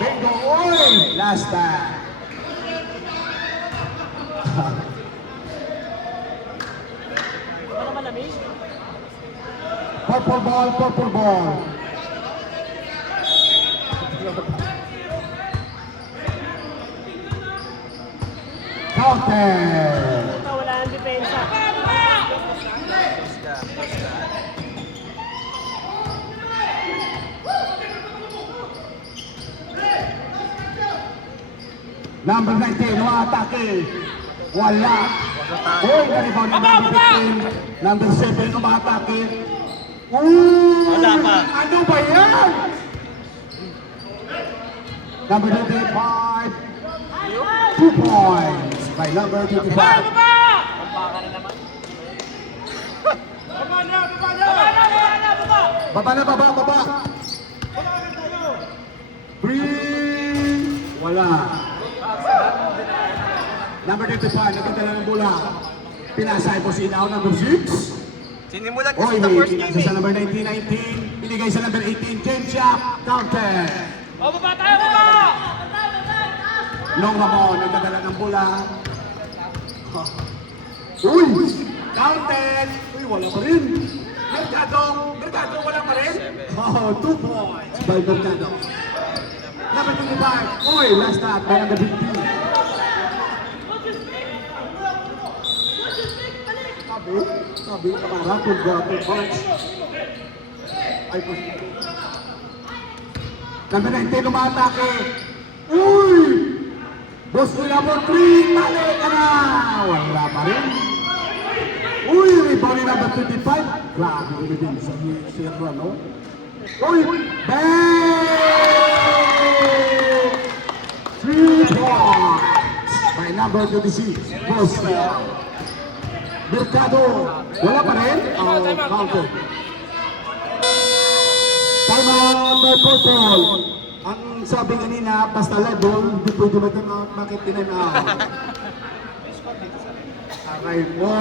Bingo, uy! Last time. Ano malamig? Purple ball. Counted. Wala ang depensa. Number 19, umatake. Wala. Uy, naribaw ni number 15. Number 7, umatake. Wala pa. Ano ba yan? Number 25. 2 points by number 25. Baba. 3. Wala. Number 25, nagdadala ng bola. Pinasay po si Inao, number 6. Sinimulan Oy, kasi sa first game pinasa sa eh. number 19, binigay sa number 18, James Yap, counted. Baba tayo, baba! Nong Ramon, nagdadala ng bola. Uy! Counted! Uy, wala pa rin. Mercado, wala pa rin. Oh, 2 points by Mercado. Number 25, uy, last stop by number 15. Sabi, kamara, 2 points. Ay, po. Number 19, umatake. Uy! Boss ko number 3, tali ka na! Wala pa rin. Uy, rebound ni number 25. Grabe ko din sa Sierra, no? Uy! Bang! 3 points by number 26, Boss Sierra. Mercado. Wala pa rin? Counter. Time out by Purple. Ang sabi kanina, basta level, hindi pwede makitinan na. Aray mo.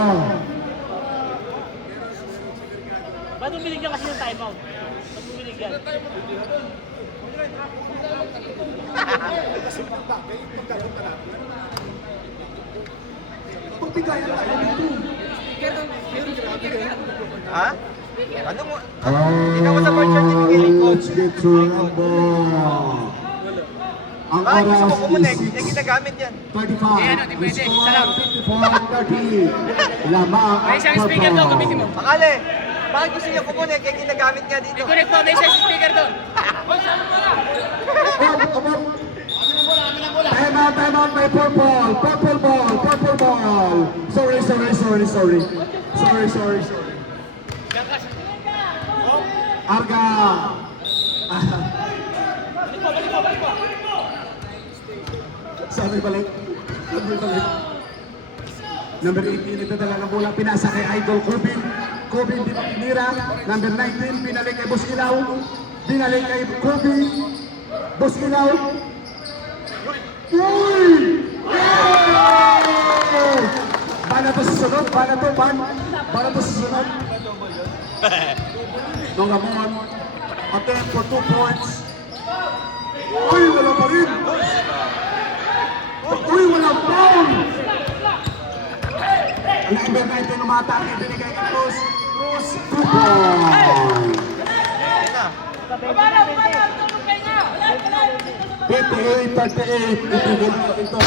Ba't mo binigyan kasi ng timeout? Ba't mo binigyan? Pagbigayan tayo dito. Ha? Ano mo? Ikaw mo sa bar chart ibigay ko. Let's get to number. Ang Bakit gusto mo oras kumunik? is Eh, ginagamit yan. 6:35. The score 54-30. Lamang ang May isang speaker doon, gamitin mo. Akale, bakit gusto niya kumunik? Eh, ginagamit nga dito. Connect mo, may isang speaker doon. Time out by Purple. Purple ball. Sorry. Arga. Sabi balik. Number 18, nagdadala ng bola, pinasa kay Idol Kobe. Kobe hindi pa pinira. Number 19, binalik kay Buskilaw. Binalik kay Kobe. Buskilaw. Uy! Yeah! Bana to sa sunod, bana to sa sunod. Nongamon, attempt for 2 points. Uy, wala pa rin. Uy, wala foul. Ang number 19 umatake, binigay kay Cruz. Cruz, 2 points. 58-38, itigil natin ito.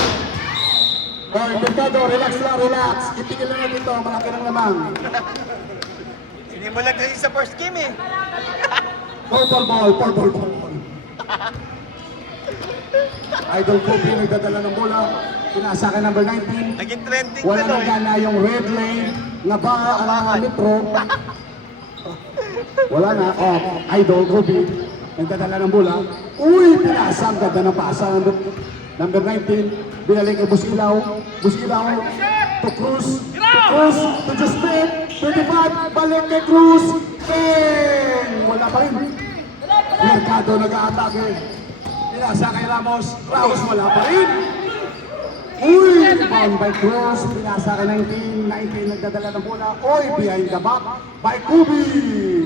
Oh, Mercado, relax. Itigil na natin ito, malaki lang naman. Sinimulan kasi sa first game eh. Purple ball. Idol Kobe nagdadala ng bola. Pinasa kay number 19. Naging trending Wala na na gana yung red lane nga ba ang metro. Wala na. Oh, Idol Kobe nagdadala ng bola. Uy, pinasa. Ang ganda ng pasa. Number 19, binalik kay Buskilaw to Cruz. To Justin. 25, balik kay Cruz. Wala pa rin. Mercado nag-aatake. Pinasa kay Ramos. Ramos wala pa rin. Uy! Bound by Cruz. Pinasa kay 19 nagdadala ng bola. Uy! Behind the back by Kobe.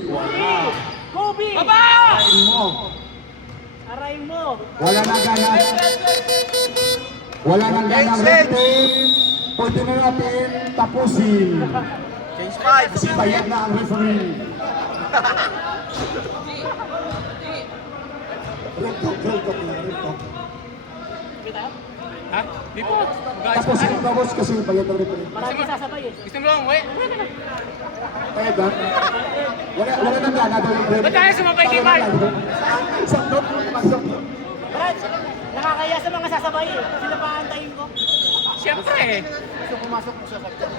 Wala. Kobe! Kain mo. Arayin mo! Wala na gana. Wala nang gana ng red tape. Pwede na natin tapusin. Change 5. Kasi bayad na ang referee. Red talk. Ha? Di po. Tapos kasi bayad ang referee. Marami sasabay eh. Gusto mo lang, we? Bayad na. Wala nang gana daw yung referee. Ba't tayo sumabay kay Mark? Sakdot. Brad, nakakaya sa mga sasabay eh. Sila pa antayin ko. Siyempre eh. Gusto pumasok mo sa subject.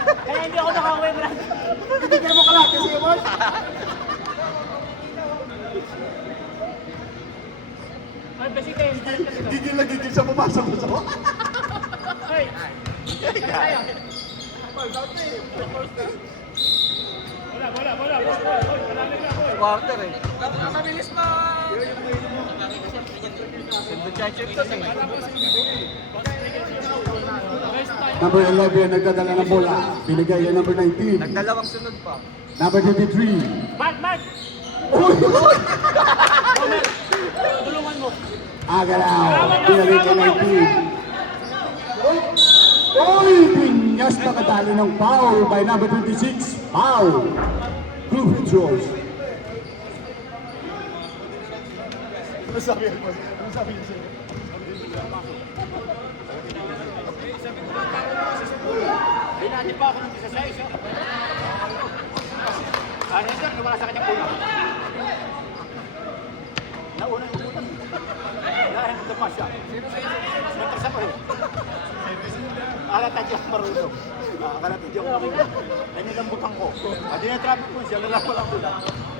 Kaya hindi ako nakauwi, Brad. Bigyan mo kalahati si Ewan. Ay, basite. Gigil na gigil siya pumasok mo sa Ay, tayo. Quarter eh. Number 11, nagdadala ng bola. Binigay kay number 19. Nagdalawang sunod pa. Number 23. Mark! Tulungan mo. Agalaw. Binigay kay 19. Uy! Pinyas na kadali ng foul by number 26. Foul. Blue free throws. Ano sabi niya? Binati pa ako ng isa sa isa. Ano sir, wala sa kanyang puno. Nauna yung puno. Dahil nagdamas siya. Matras ako eh. Akala tayo ang marunong. Akala tayo ang marunong. Ay nilambutan ko. Hindi na traffic po siya, lalako lang doon.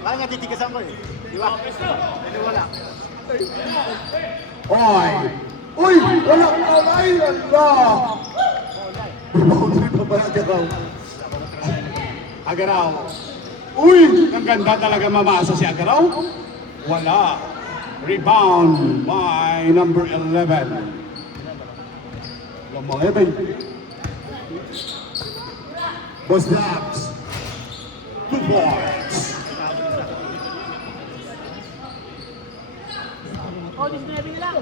Kaya nga titigasan ko eh. Di ba? Hindi wala. Oy! Uy! Walang alay! Allah! Boundary pa ba Agaraw? Agaraw. Uy! Ang ganda talaga mamasa si Agaraw. Wala. Rebound by number 11. Lamang Eben. Boss Labs. 2 points. Oh, 19 na lang.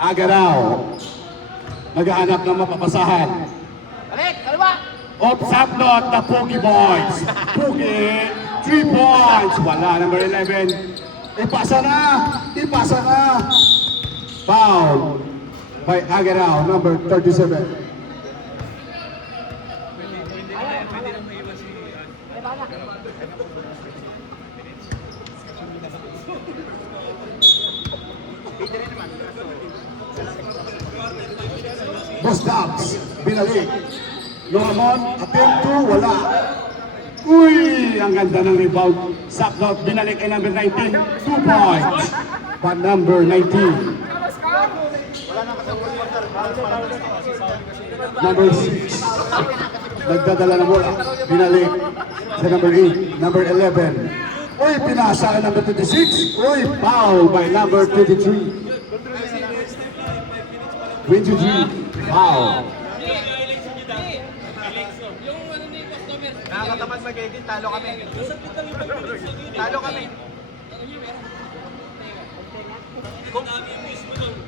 Agaraw. Naghahanap ng mapapasahan. Balik, kaliwa. Oops, up not the Pogi Boys. Pogi, 3 points. Wala, number 11. Ipasa na! Ipasa na! Foul by Agaraw, number 37. Boss Dubs, binalik. Noamon, attempt to, wala. Uy, ang ganda ng rebound. Sakdot, binalik ay number 19, 2 points. But number 19. Number 6. Nagdadala ng bola. Binalik sa number 8, number 11. Uy, pinasa ang number 26. Uy, foul by number 23. 23, foul. Nakakatapat mag-edit, talo kami. Talo kami.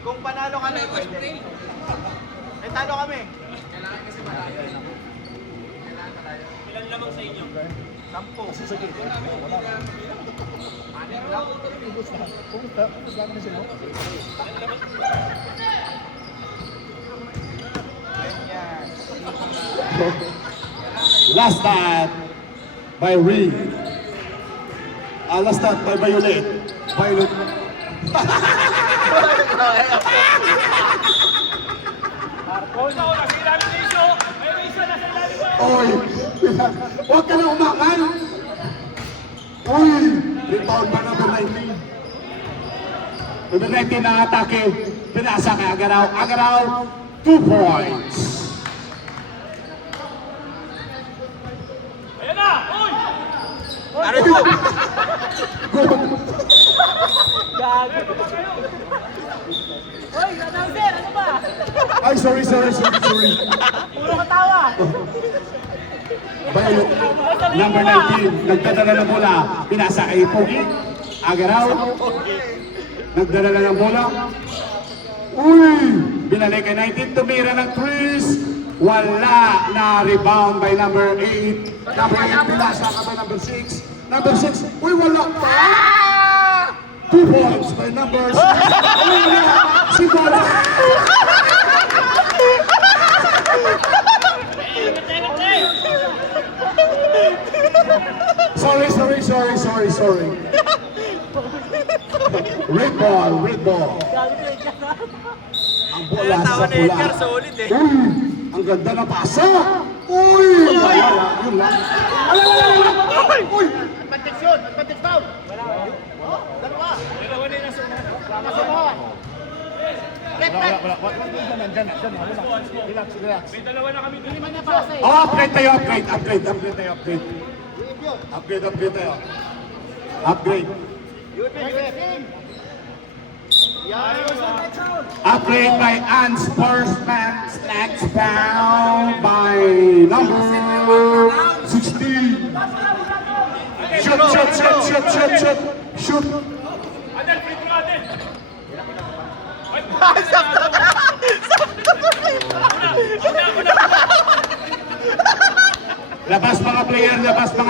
Kung panalo kami, pwede. Eh, talo kami. Ilan lamang sa inyo? 10. Last start by Reed. Last start by Violet. Violet. Oy, huwag ka na umakal. Uy, rebound ba number 19? Number 19 na atake. Pinasa kay Agaraw. Agaraw, 2 points. Ayan na! Uy! Ano ito? Gago. Hoy, announcer, ano ba? Ay, sorry. Puro katawa. Violet, number 19, nagdadala ng bola, pinasa kay Pogi, Agaraw, nagdadala ng bola, uy, binalik kay 19, tumira ng threes, wala na rebound by number 8, number 8, pinasa ka by number 6, number 6, uy, wala pa, 2 points by number 6, wala, si Bola. Sorry. Red ball. Ang bola sa pula. Solid eh. Uy, ang ganda na pasa. Uy, wala, yun lang. Uy, Advantage yun, advantage foul. Dalawa. Relax. May dalawa na kami. Hindi man niya pasa eh. oh, upgrade tayo. Upgrade. Upgrade by Unsportsman Snacks found by number 16. Shoot. Adel, free throw Adel! Labas mga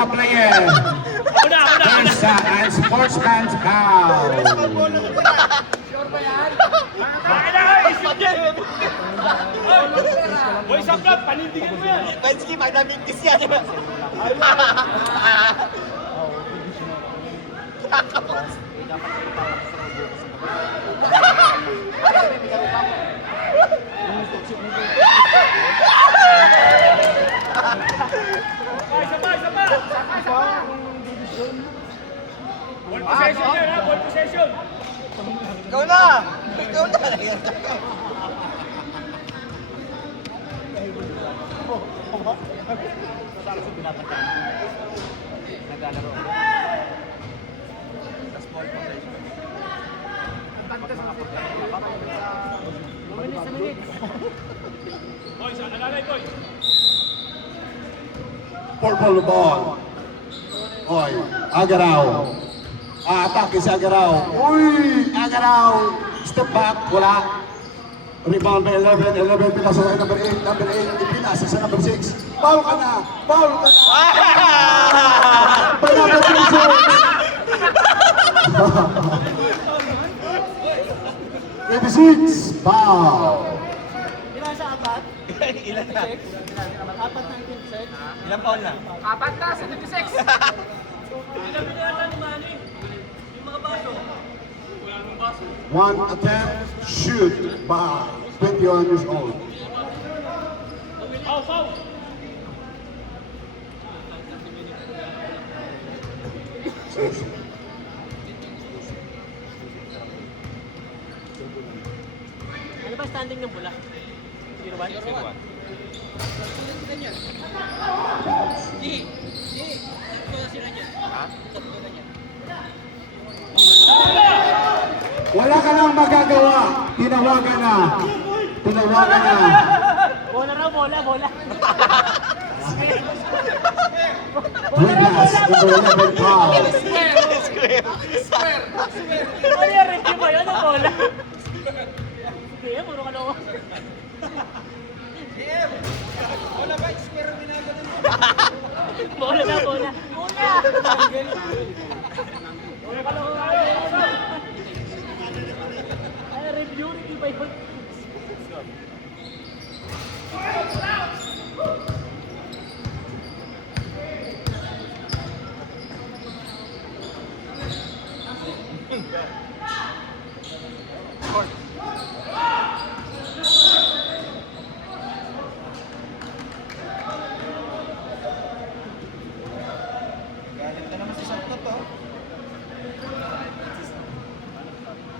player. There's Unsportsman's foul. Boy, sablot, panindigan mo yan! Bansky, magnamintis yan. Sabay! Ball possession yan ha, ball possession! Ikaw na! Kasi pinapatay. Naglalaro ako. Sa small possession. Minutes na minutes. Purple ball. Oy, Agaraw. Atake si Agaraw. Uy, Agaraw. Step back, wala. Rebound by 11. 11 pinasa sa number 8. Number 8, ipinasa sa number 6. Foul ka na. Foul ka na. By number 36. Foul. Ilan sa apat? Ilan na? Apat na 26. Ilang paul na? Apat na, 76. One attempt, shoot by 21 years old. Ano ba standing ng bola? 0-1? 0-1. Wala ka nang magagawa. Tinawagan na. Tinawagan na. Bola raw, bola, bola. Winners, number 11 foul. Ano yung review ba yun? Ang bola? Sige, puro ka nawa. Bola na, bola. Bola! Puro ka nawa. Ay, review, review ba yun?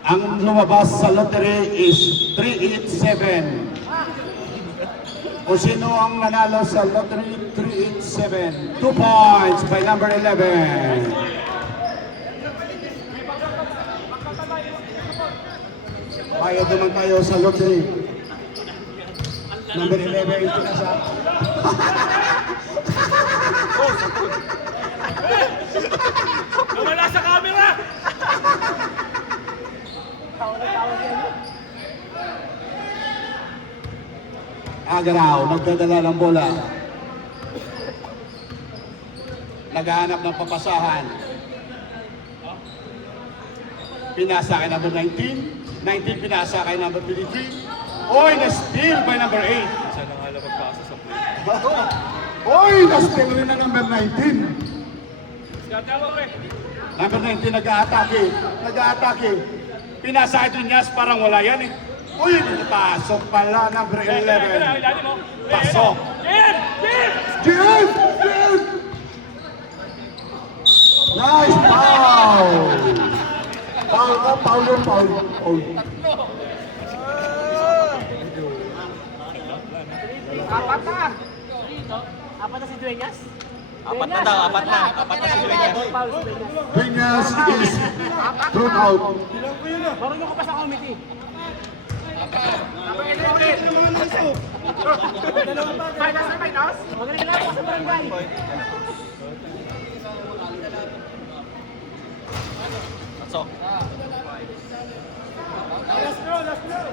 Ang lumabas sa lottery is 387. Kung sino ang nanalo sa lottery, 387. 2 points by number 11. Bayad naman tayo sa lottery. Number 11 ito na sa... Wala sa camera! Agaraw, nagdadala ng bola. Naghahanap ng papasahan. Pinasa kay number 19. 19 pinasa kay number 23. Oy, na-steal by number 8. Siya na nga lang magpasa sa play. Oy, na-steal rin na number 19. Number 19 nag-aatake. Nag-aatake. Pinasa ito niya, parang wala yan eh. Uy, pasok pala, number 11. Pasok. Jim! Jim! Nice foul! Foul ka, foul yun, foul. Foul. Apat na! Apat na si Dueñas? Apat na daw, apat na. Apat na si Dueñas. Foul si Dueñas. Vinyas is thrown out. Marunong ko pa sa committee. Minus na minus? Magaling lang ako sa barangay. Pasok. Last throw, last throw.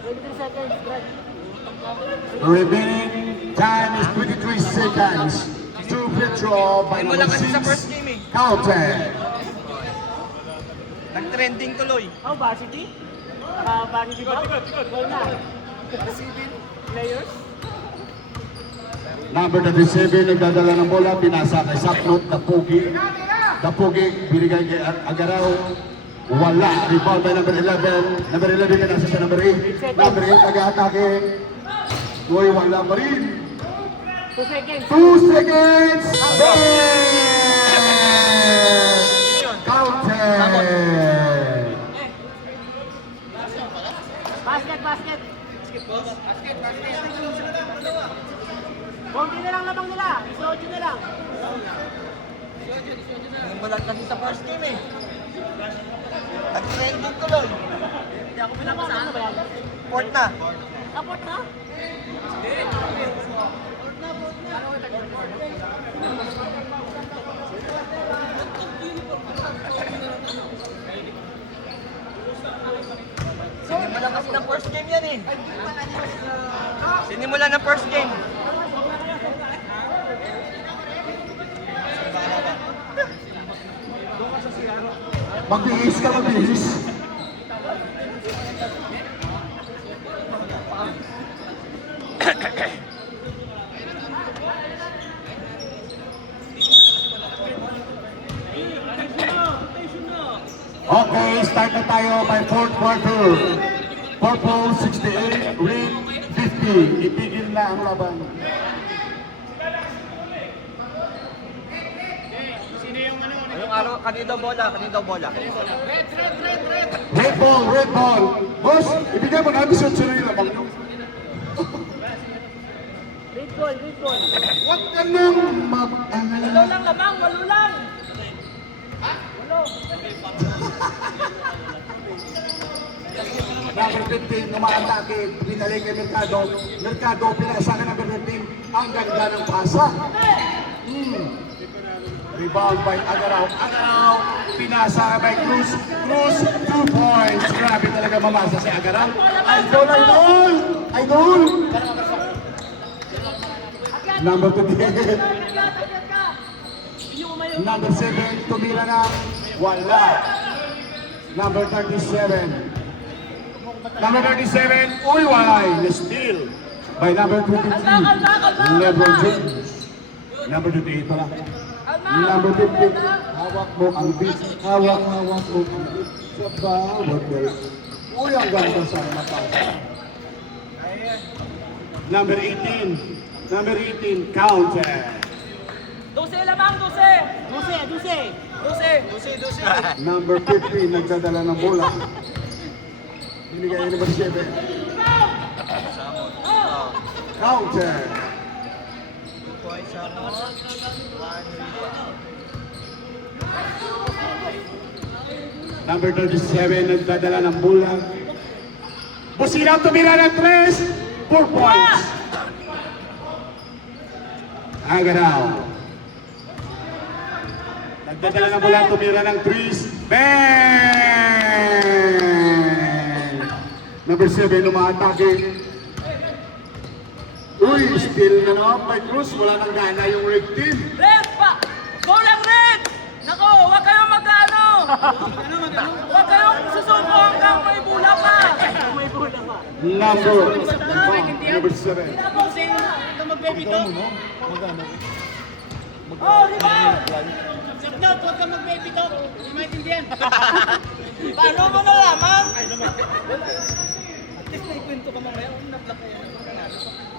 23 seconds, Brad. Remaining time is 23 seconds. Two free throw by number 6. Counted. Nag-trending tuloy. Oh, varsity? Varsity ba? Goal na. Players? Number 37, nagdadala ng bola, pinasa kay Saknot, Dapugi. Dapugi, binigay kay Agaraw. Wala, rebound by number 11. Number 11, pinasa sa number 8. Number 8, nag-aatake. Uy, wala pa rin. 2 seconds. 2 seconds! Counted! Basket, basket. Konti na lang lamang nila. Isojo na lang. Walang kasi sa first game eh. Nag-trending tuloy. Ilang ano ba yan? Fourth na. Kapot na? Sinimulan kasi ng first game yan eh. Sinimulan ng first game. Magbihis ka, magbihis. Okay, start na tayo by fourth quarter. Purple 68, red 50. Ipigil na ang laban. Anong araw? Kanino bola? Kanino bola? Red ball, red ball. Boss, ibigay mo natin sa tsura yung labang nyo. Red ball, red ball. Huwag ka nang mag-alala. Walo lang lamang, walo lang. Walo. Number 15, umaatake, pinalik kay Mercado. Mercado, pinasa ka number 15. Ang ganda ng pasa. Rebound by Agaraw. Agaraw, pinasa by Cruz. Cruz, 2 points. Grabe talaga mamasa si Agaraw. Idol, idol! Idol! Number 28. Number 7, tumira na. Wala. Number 37. Number 37, Uyway, na-steal by number 23, LeBron James. Number 28 pala. Number 50, hawak mo ang beat. Hawak mo ang beat. Sa bawat ball. Uy, ang ganda sa napasa. Number 18. Number 18, counter. 12 lamang, 12. 12. Number 50, nagdadala ng bola. Binigay ni number 7. Counter. Number 37, nagdadala ng bola. Busina, tumira ng 3. 4 points. Agaraw. Nagdadala ng bola, tumira ng 3. Bang! Number 7, umaatake. Uy, still na naman by Cruz. Wala nang gana yung red team. Red pa! Golang red! Nako, huwag kayong mag-ano! Huwag kayong susuko hanggang may bula pa! May bula pa. Number 7. Tapos, ito mag-baby talk. Oh, rebound! Saknot, huwag kang mag-baby talk. Hindi maintindihan. Paano mo nalaman? At least may kwento ka mamaya. Nablak na yan.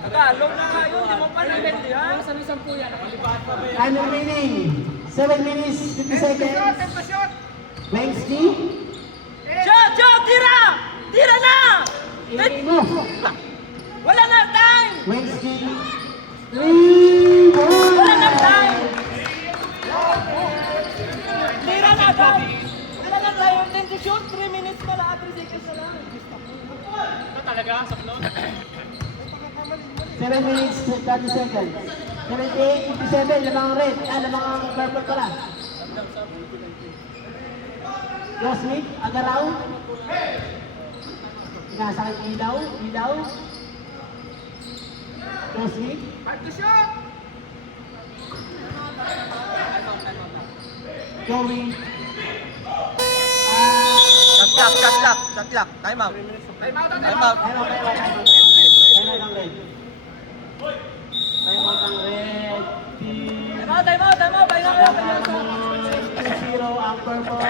Tagalog na kayo, hindi mo pa naintindihan. Saan ang 10 yan? Nakalibahan pa ba yan? Time remaining. 7 minutes, 50 seconds. Lengsky. Joe, tira! Tira na! Ingay mo. Wala na time! Lengsky. 3 Wala na time! Tira na, time! Wala na time! Then to shoot, 3 minutes pala, 3 seconds na lang. Talaga? Saknot? 7 minutes, 30 seconds. 78, 57, lamang red. Lamang ang purple pala. Roswick, Agaraw. Pinasakit ilaw. Roswick. Joey. Shot clock. Time out. Time out ang red. Time out! Pahinga kayo! 2-0 ang purple.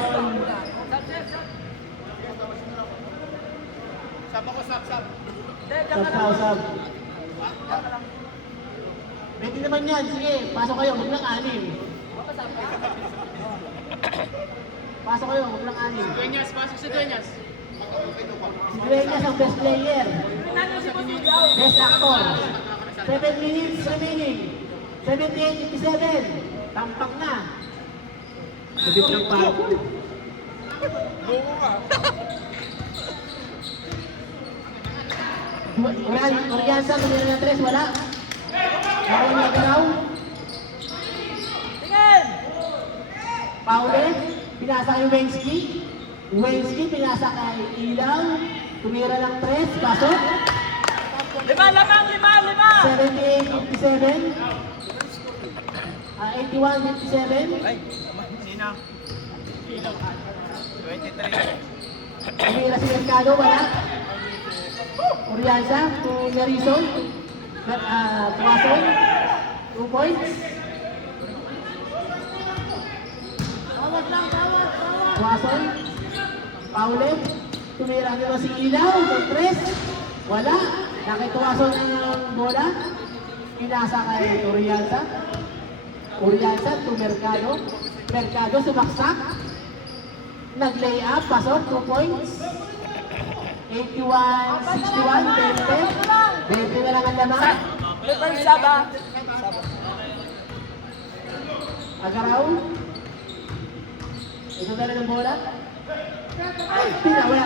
Sab. Pwede naman yan. Sige, pasok kayo. Huwag lang 6. Pasok kayo. Huwag lang 6. Dueñas, pasok si Dueñas. Si Dueñas ang best player. Tingnan niyo si Butigaw. Best actor. 7 minutes remaining. 78-57. Tampak na. Sabit ng purple. Oriansa, tumira ng 3, wala. Bawal na galaw. Tingin! Paule, pinasa kay Wensky. Wensky, pinasa kay Ilaw. Tumira ng 3, pasok. Lima, lamang, lima, lima! 78-57. 81-57. Sino? 23. Tumira si Mercado, wala. Oriansa, to Nerison. Pumasok. 2 points. Pumasok. Paule. Tumira nila si Ilaw. Ng 3. Wala. Nakituwason ng bola. Pinasa kay Oriansa. Oriansa to Mercado. Mercado sumaksak. Nag-lay up. Pasok. 2 points. 81-61, 20. 20 na lang ang laman. Paper Saba. Agaraw. Ito na lang ang bola.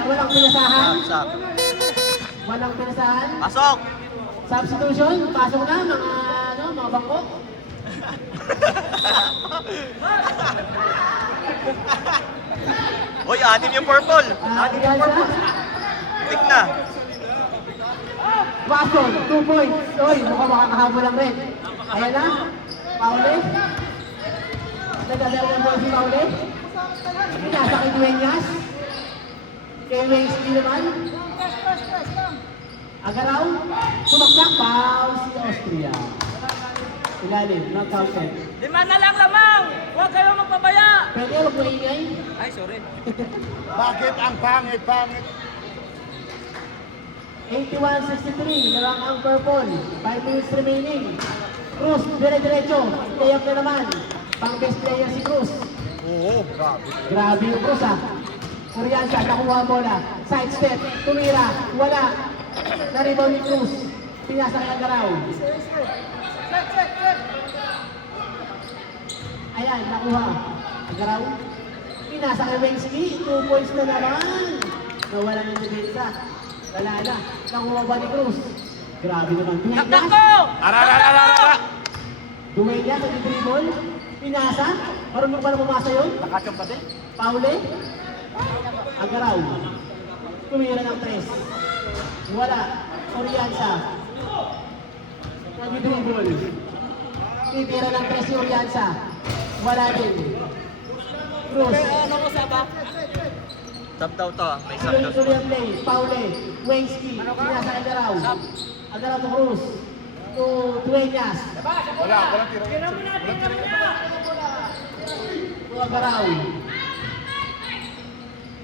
Walang pinasahan. Stop. Walang pinasahan. Pasok! Substitution. Pasok na mga bangko. Uy, anim yung purple! Alianza. Tik na! Watson, 2 points. Uy, mukhang makakahabol lang rin. Ayan na. Paule. Nagdadala ng bola si Paule. Pinasa kay Dueñas. Kay Wensky naman. Agaraw. Sumaksak. Foul si Austria. Ilalim. Not counted. Lima na lang lamang! Huwag kayong magpabaya! Pwede huwag maingay. Ay, sorry. Bakit ang pangit? 81-63, larang ang purple. 5 minutes remaining. Cruz, dire-diretso. Layup na naman. Pang best player si Cruz. Oo, grabe. Grabe yung Cruz ha. Oriansa, nakuha ang bola. Side step, tumira, wala. Na-rebound ni Cruz. Pinasa kay Agaraw. Ayan, nakuha. Agaraw. Pinasa kay Wensky. 2 points na naman. Nawala ng depensa. Wala na. Nakuha ba ni Cruz? Grabe naman. Taktak Dueñas. ko! Ararararara! Dueñas sa dribble. Pinasa. Marunong ba na pumasa yun? Nakachong pa din? Paule. Agaraw. Tumira ng 3. Wala. Oriansa. Nag-dribble. Titira ng 3 si Oriansa. Wala din. Cruz. Ano ko, Saba? Sub daw to ah. May sub daw. Tuloy ang play. Paule. Wensky. Pinasa kay Agaraw. Agaraw to Cruz. To Dueñas. Walang tira. To Agaraw.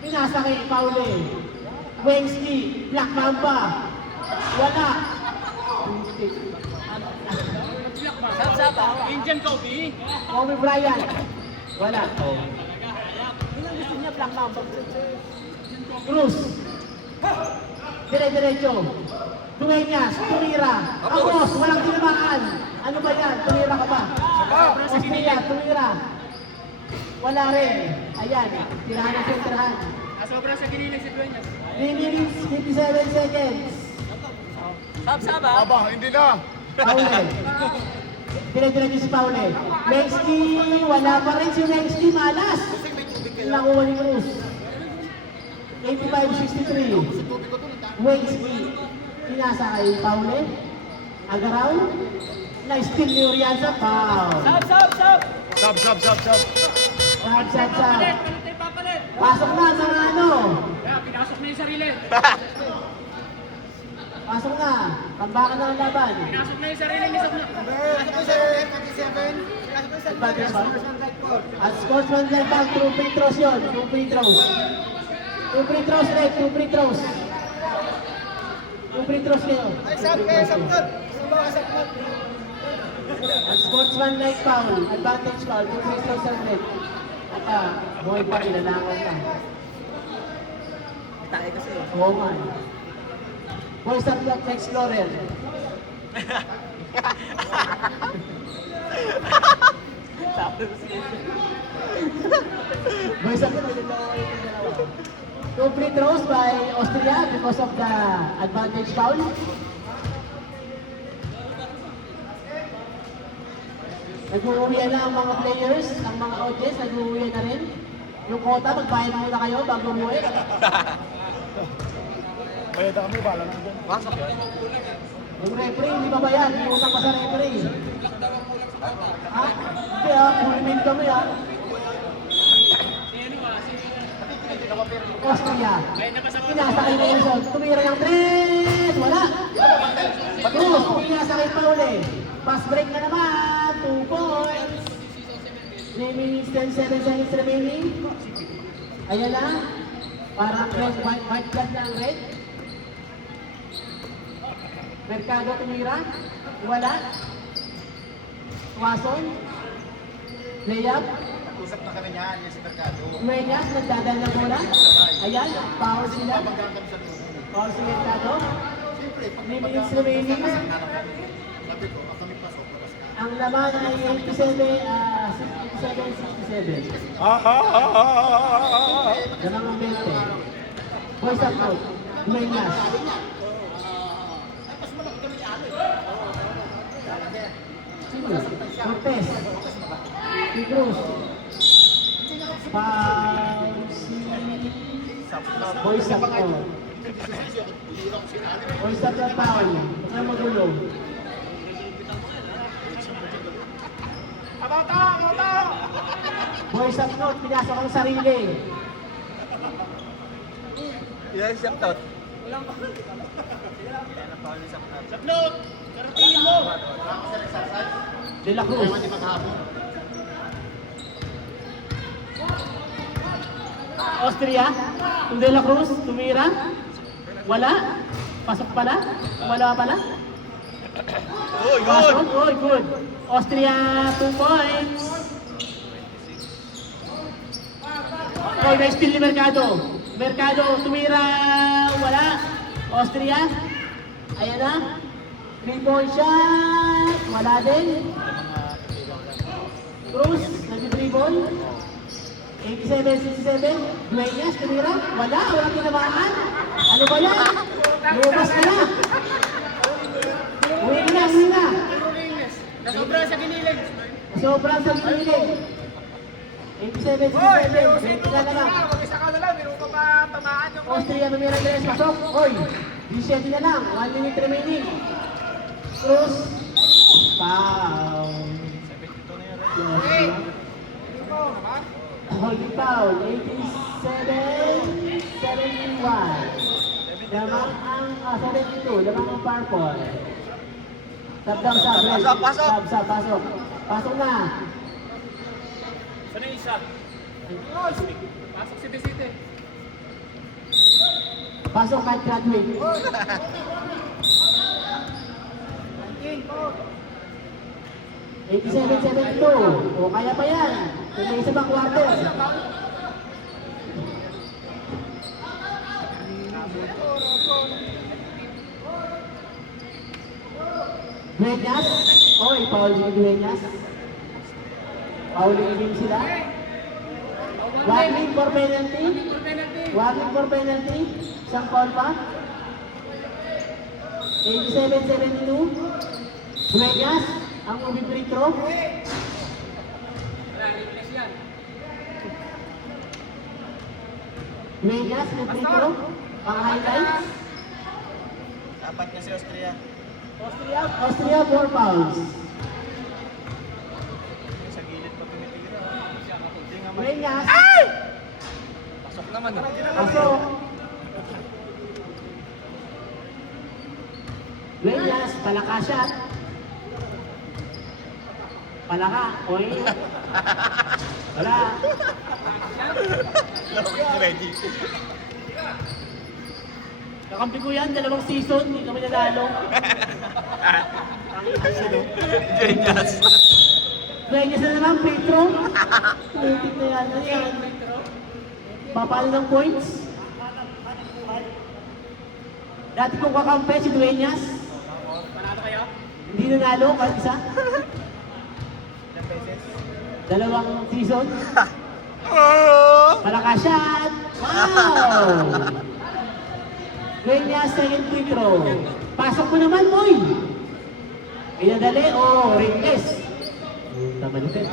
Pinasa kay Paule. Wensky. Black Mamba. Wala. Saba. Indian Kobe. Kobe Bryant. Wala. Yun ang gusto niya, Black Mamba. Cruz. Dire-diretso. Dueñas. Tumira. Agos. Walang tinamaan. Ano ba yan? Tumira ka ba? Austria. Tumira. Wala rin. Ayan. Tirahan ang sentrahan. Sobra sa giniling si Dueñas. 3 minutes, 57 seconds. Saba. Aba, hindi na. Paule. Dire-diretso si Paule. Wensky. Wala pa rin si Wensky. Malas. Nakuha ni Cruz. 85-63. Wensky. Pinasa kay Paule. Agaraw. Na-steal ni Oriansa. Foul. Sab. Sub. Sab. Palit tayo papalit. Pasok na mga ano. Kaya, pinasok na yung sarili. Pasok na. Tambakan na ang laban. Pinasok na yung sarili. Isok na. Advantage ba? At sportsmanlike bag, 2 free throws yun. 2 free throws. 2 free throws, Red. 2 free throws. 2 free throws kayo. At sportsmanlike foul, advantage foul, 2 free throws ang Red. At buhay pa rin, nanakaw na. Tayo kasi. Oo man. Boys at Black Explorer. Boys at Two free throws by Austria because of the advantage foul. Nag-uuwi na ang mga players, ang mga audience, nag-uuwi na rin. Yung quota, magbayad muna kayo bago umuwi. Bayad kami, bala na dyan. Yung referee, hindi ba ba yan? Iusap pa sa referee. Ha? Hindi ha, full kami ha. Austria. Pinasakay na yun. Tumira ng 3. Wala. Cruz, pinasakay pa uli. Pass break na naman. 2 points. 3 minutes, 10 seconds remaining. Ayan na. Parang red, white flag na ang red. Mercado tumira. Wala. Wason. Layup. Usap na kami niyan, yung si Mercado. Nueñas, nagdadal na bola. Ayan, power sila. Pagkakam sa loob. Power si Mercado. Siyempre, 3 minutes remaining. sabi ko, kami pasok, labas ka. Ang laman ay 67. Ganang ang 20. Boys up out. Nueñas. Sino? Cortez. Si Cruz. Boys up out. Boys up na foul. Ano magulo? Boys up out. Pinasok ang sarili. Yes, shout out. Sablot! Karatingin mo! De La Cruz. Austria. De La Cruz. Tumira. Wala. Pasok pala. Wala pala. Pasok. Oh, good. Austria 2 points. Oh, next steal ni Mercado. Mercado tumira. Wala. Austria. Ayan na. 3-point shot. Wala din. Cruz, nag-dribble. 87-67. Dueñas, tumira. Wala, walang tinamaan. Ano ba yan? Lumabas ka na. Uwi na, uwi na. Nasobra sa giniling. Sobrang sa giniling. 87-67. 20 na lang. Mag-isa ka na lang, meron ka pa tamaan yung... Austria, tumira tres. Pasok. Oy, 17 na lang. 1 minute remaining. Cruz. Foul. Holding foul, 87-71. Lamang ang 72, lamang ang purple. Sub down, sub, red. Pasok. Sub, pasok. Pasok na. Saan yung isa? Pasok si Besite. Pasok kahit graduate. 87-72. O kaya pa yan. Kung may isa pang quarter. Dueñas. Oy, foul si Dueñas. Fouling din sila. Warning for penalty. Warning for penalty. Isang foul pa. 87-72. Dueñas. Ang ubi free throw. Dueñas, may free throw. Pang highlights. Dapat niya si Austria. Austria 4 fouls. Sa gilid pa tumitira. Dueñas. Pasok naman. Pasok. Dueñas, palaka shot. Palaka. Oy. Wala. Ready. Kakampi ko yan, 2 season, hindi kami nanalo. Genius. Dueñas na naman, free throw. Putik na yan. Ano yan? Papalo ng points. Dati kong kakampi si Dueñas. Panalo kayo? Hindi nanalo, kahit isa. Ilang beses? 2 season. Malakas shot! Wow! Dueñas, second free throw. Pasok mo naman, boy! Pinadali, ringless. Naman ito.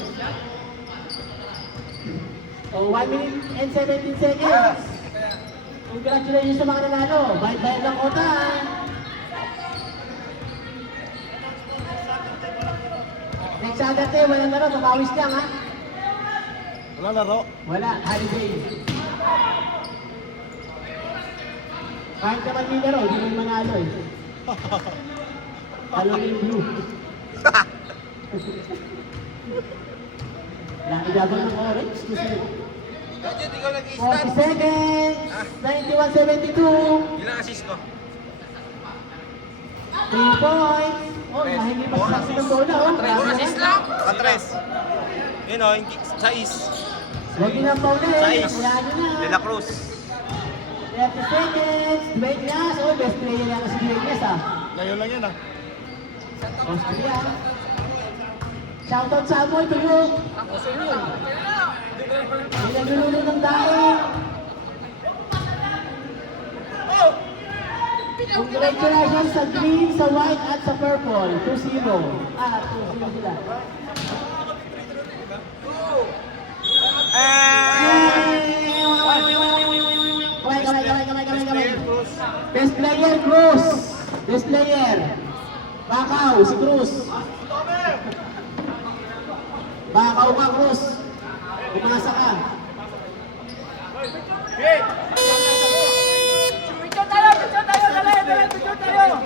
1 minute and 17 seconds. Congratulations sa mga nanalo. Bayad ng kota. Next Saturday, walang laro. Tumawis lang, ha? Wala laro. Wala. Holiday. Kahit naman may laro, hindi mo manalo eh. Talo yung blue. Nakigabang ng orange. Kasi 40 seconds. 91-72. Ilang assist ko? 3 points. Oh, nahingi pa sa saksi ng bola. Oh, grabe naman. Patres. Yun o, sa is. Huwag yun ang pauli. Sa is. Wala na. De La Cruz. 30 seconds. Dueñas. Oh, best player yan kasi Dueñas ah. Layo lang yan ah. Austria. Shoutout Samuel Tuyo. May naglululo ng daing. Congratulations sa green, sa white, at sa purple. 2-0. 2-0 sila. Kamay. Best player, Cruz. Best player. Bakaw, si Cruz. Bakaw ka, Cruz. Umasa ka. Picture tayo! Dali! Picture tayo!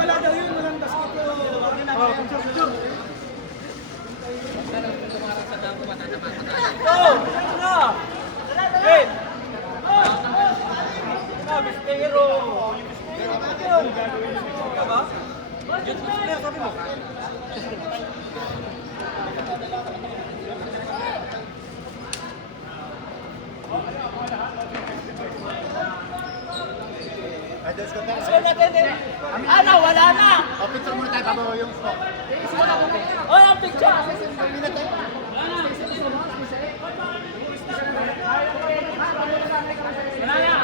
Wala daw yun, walang basketball. Ano, wala na! Picture muna tayo bago yung stock. O, ang picture! Wala na!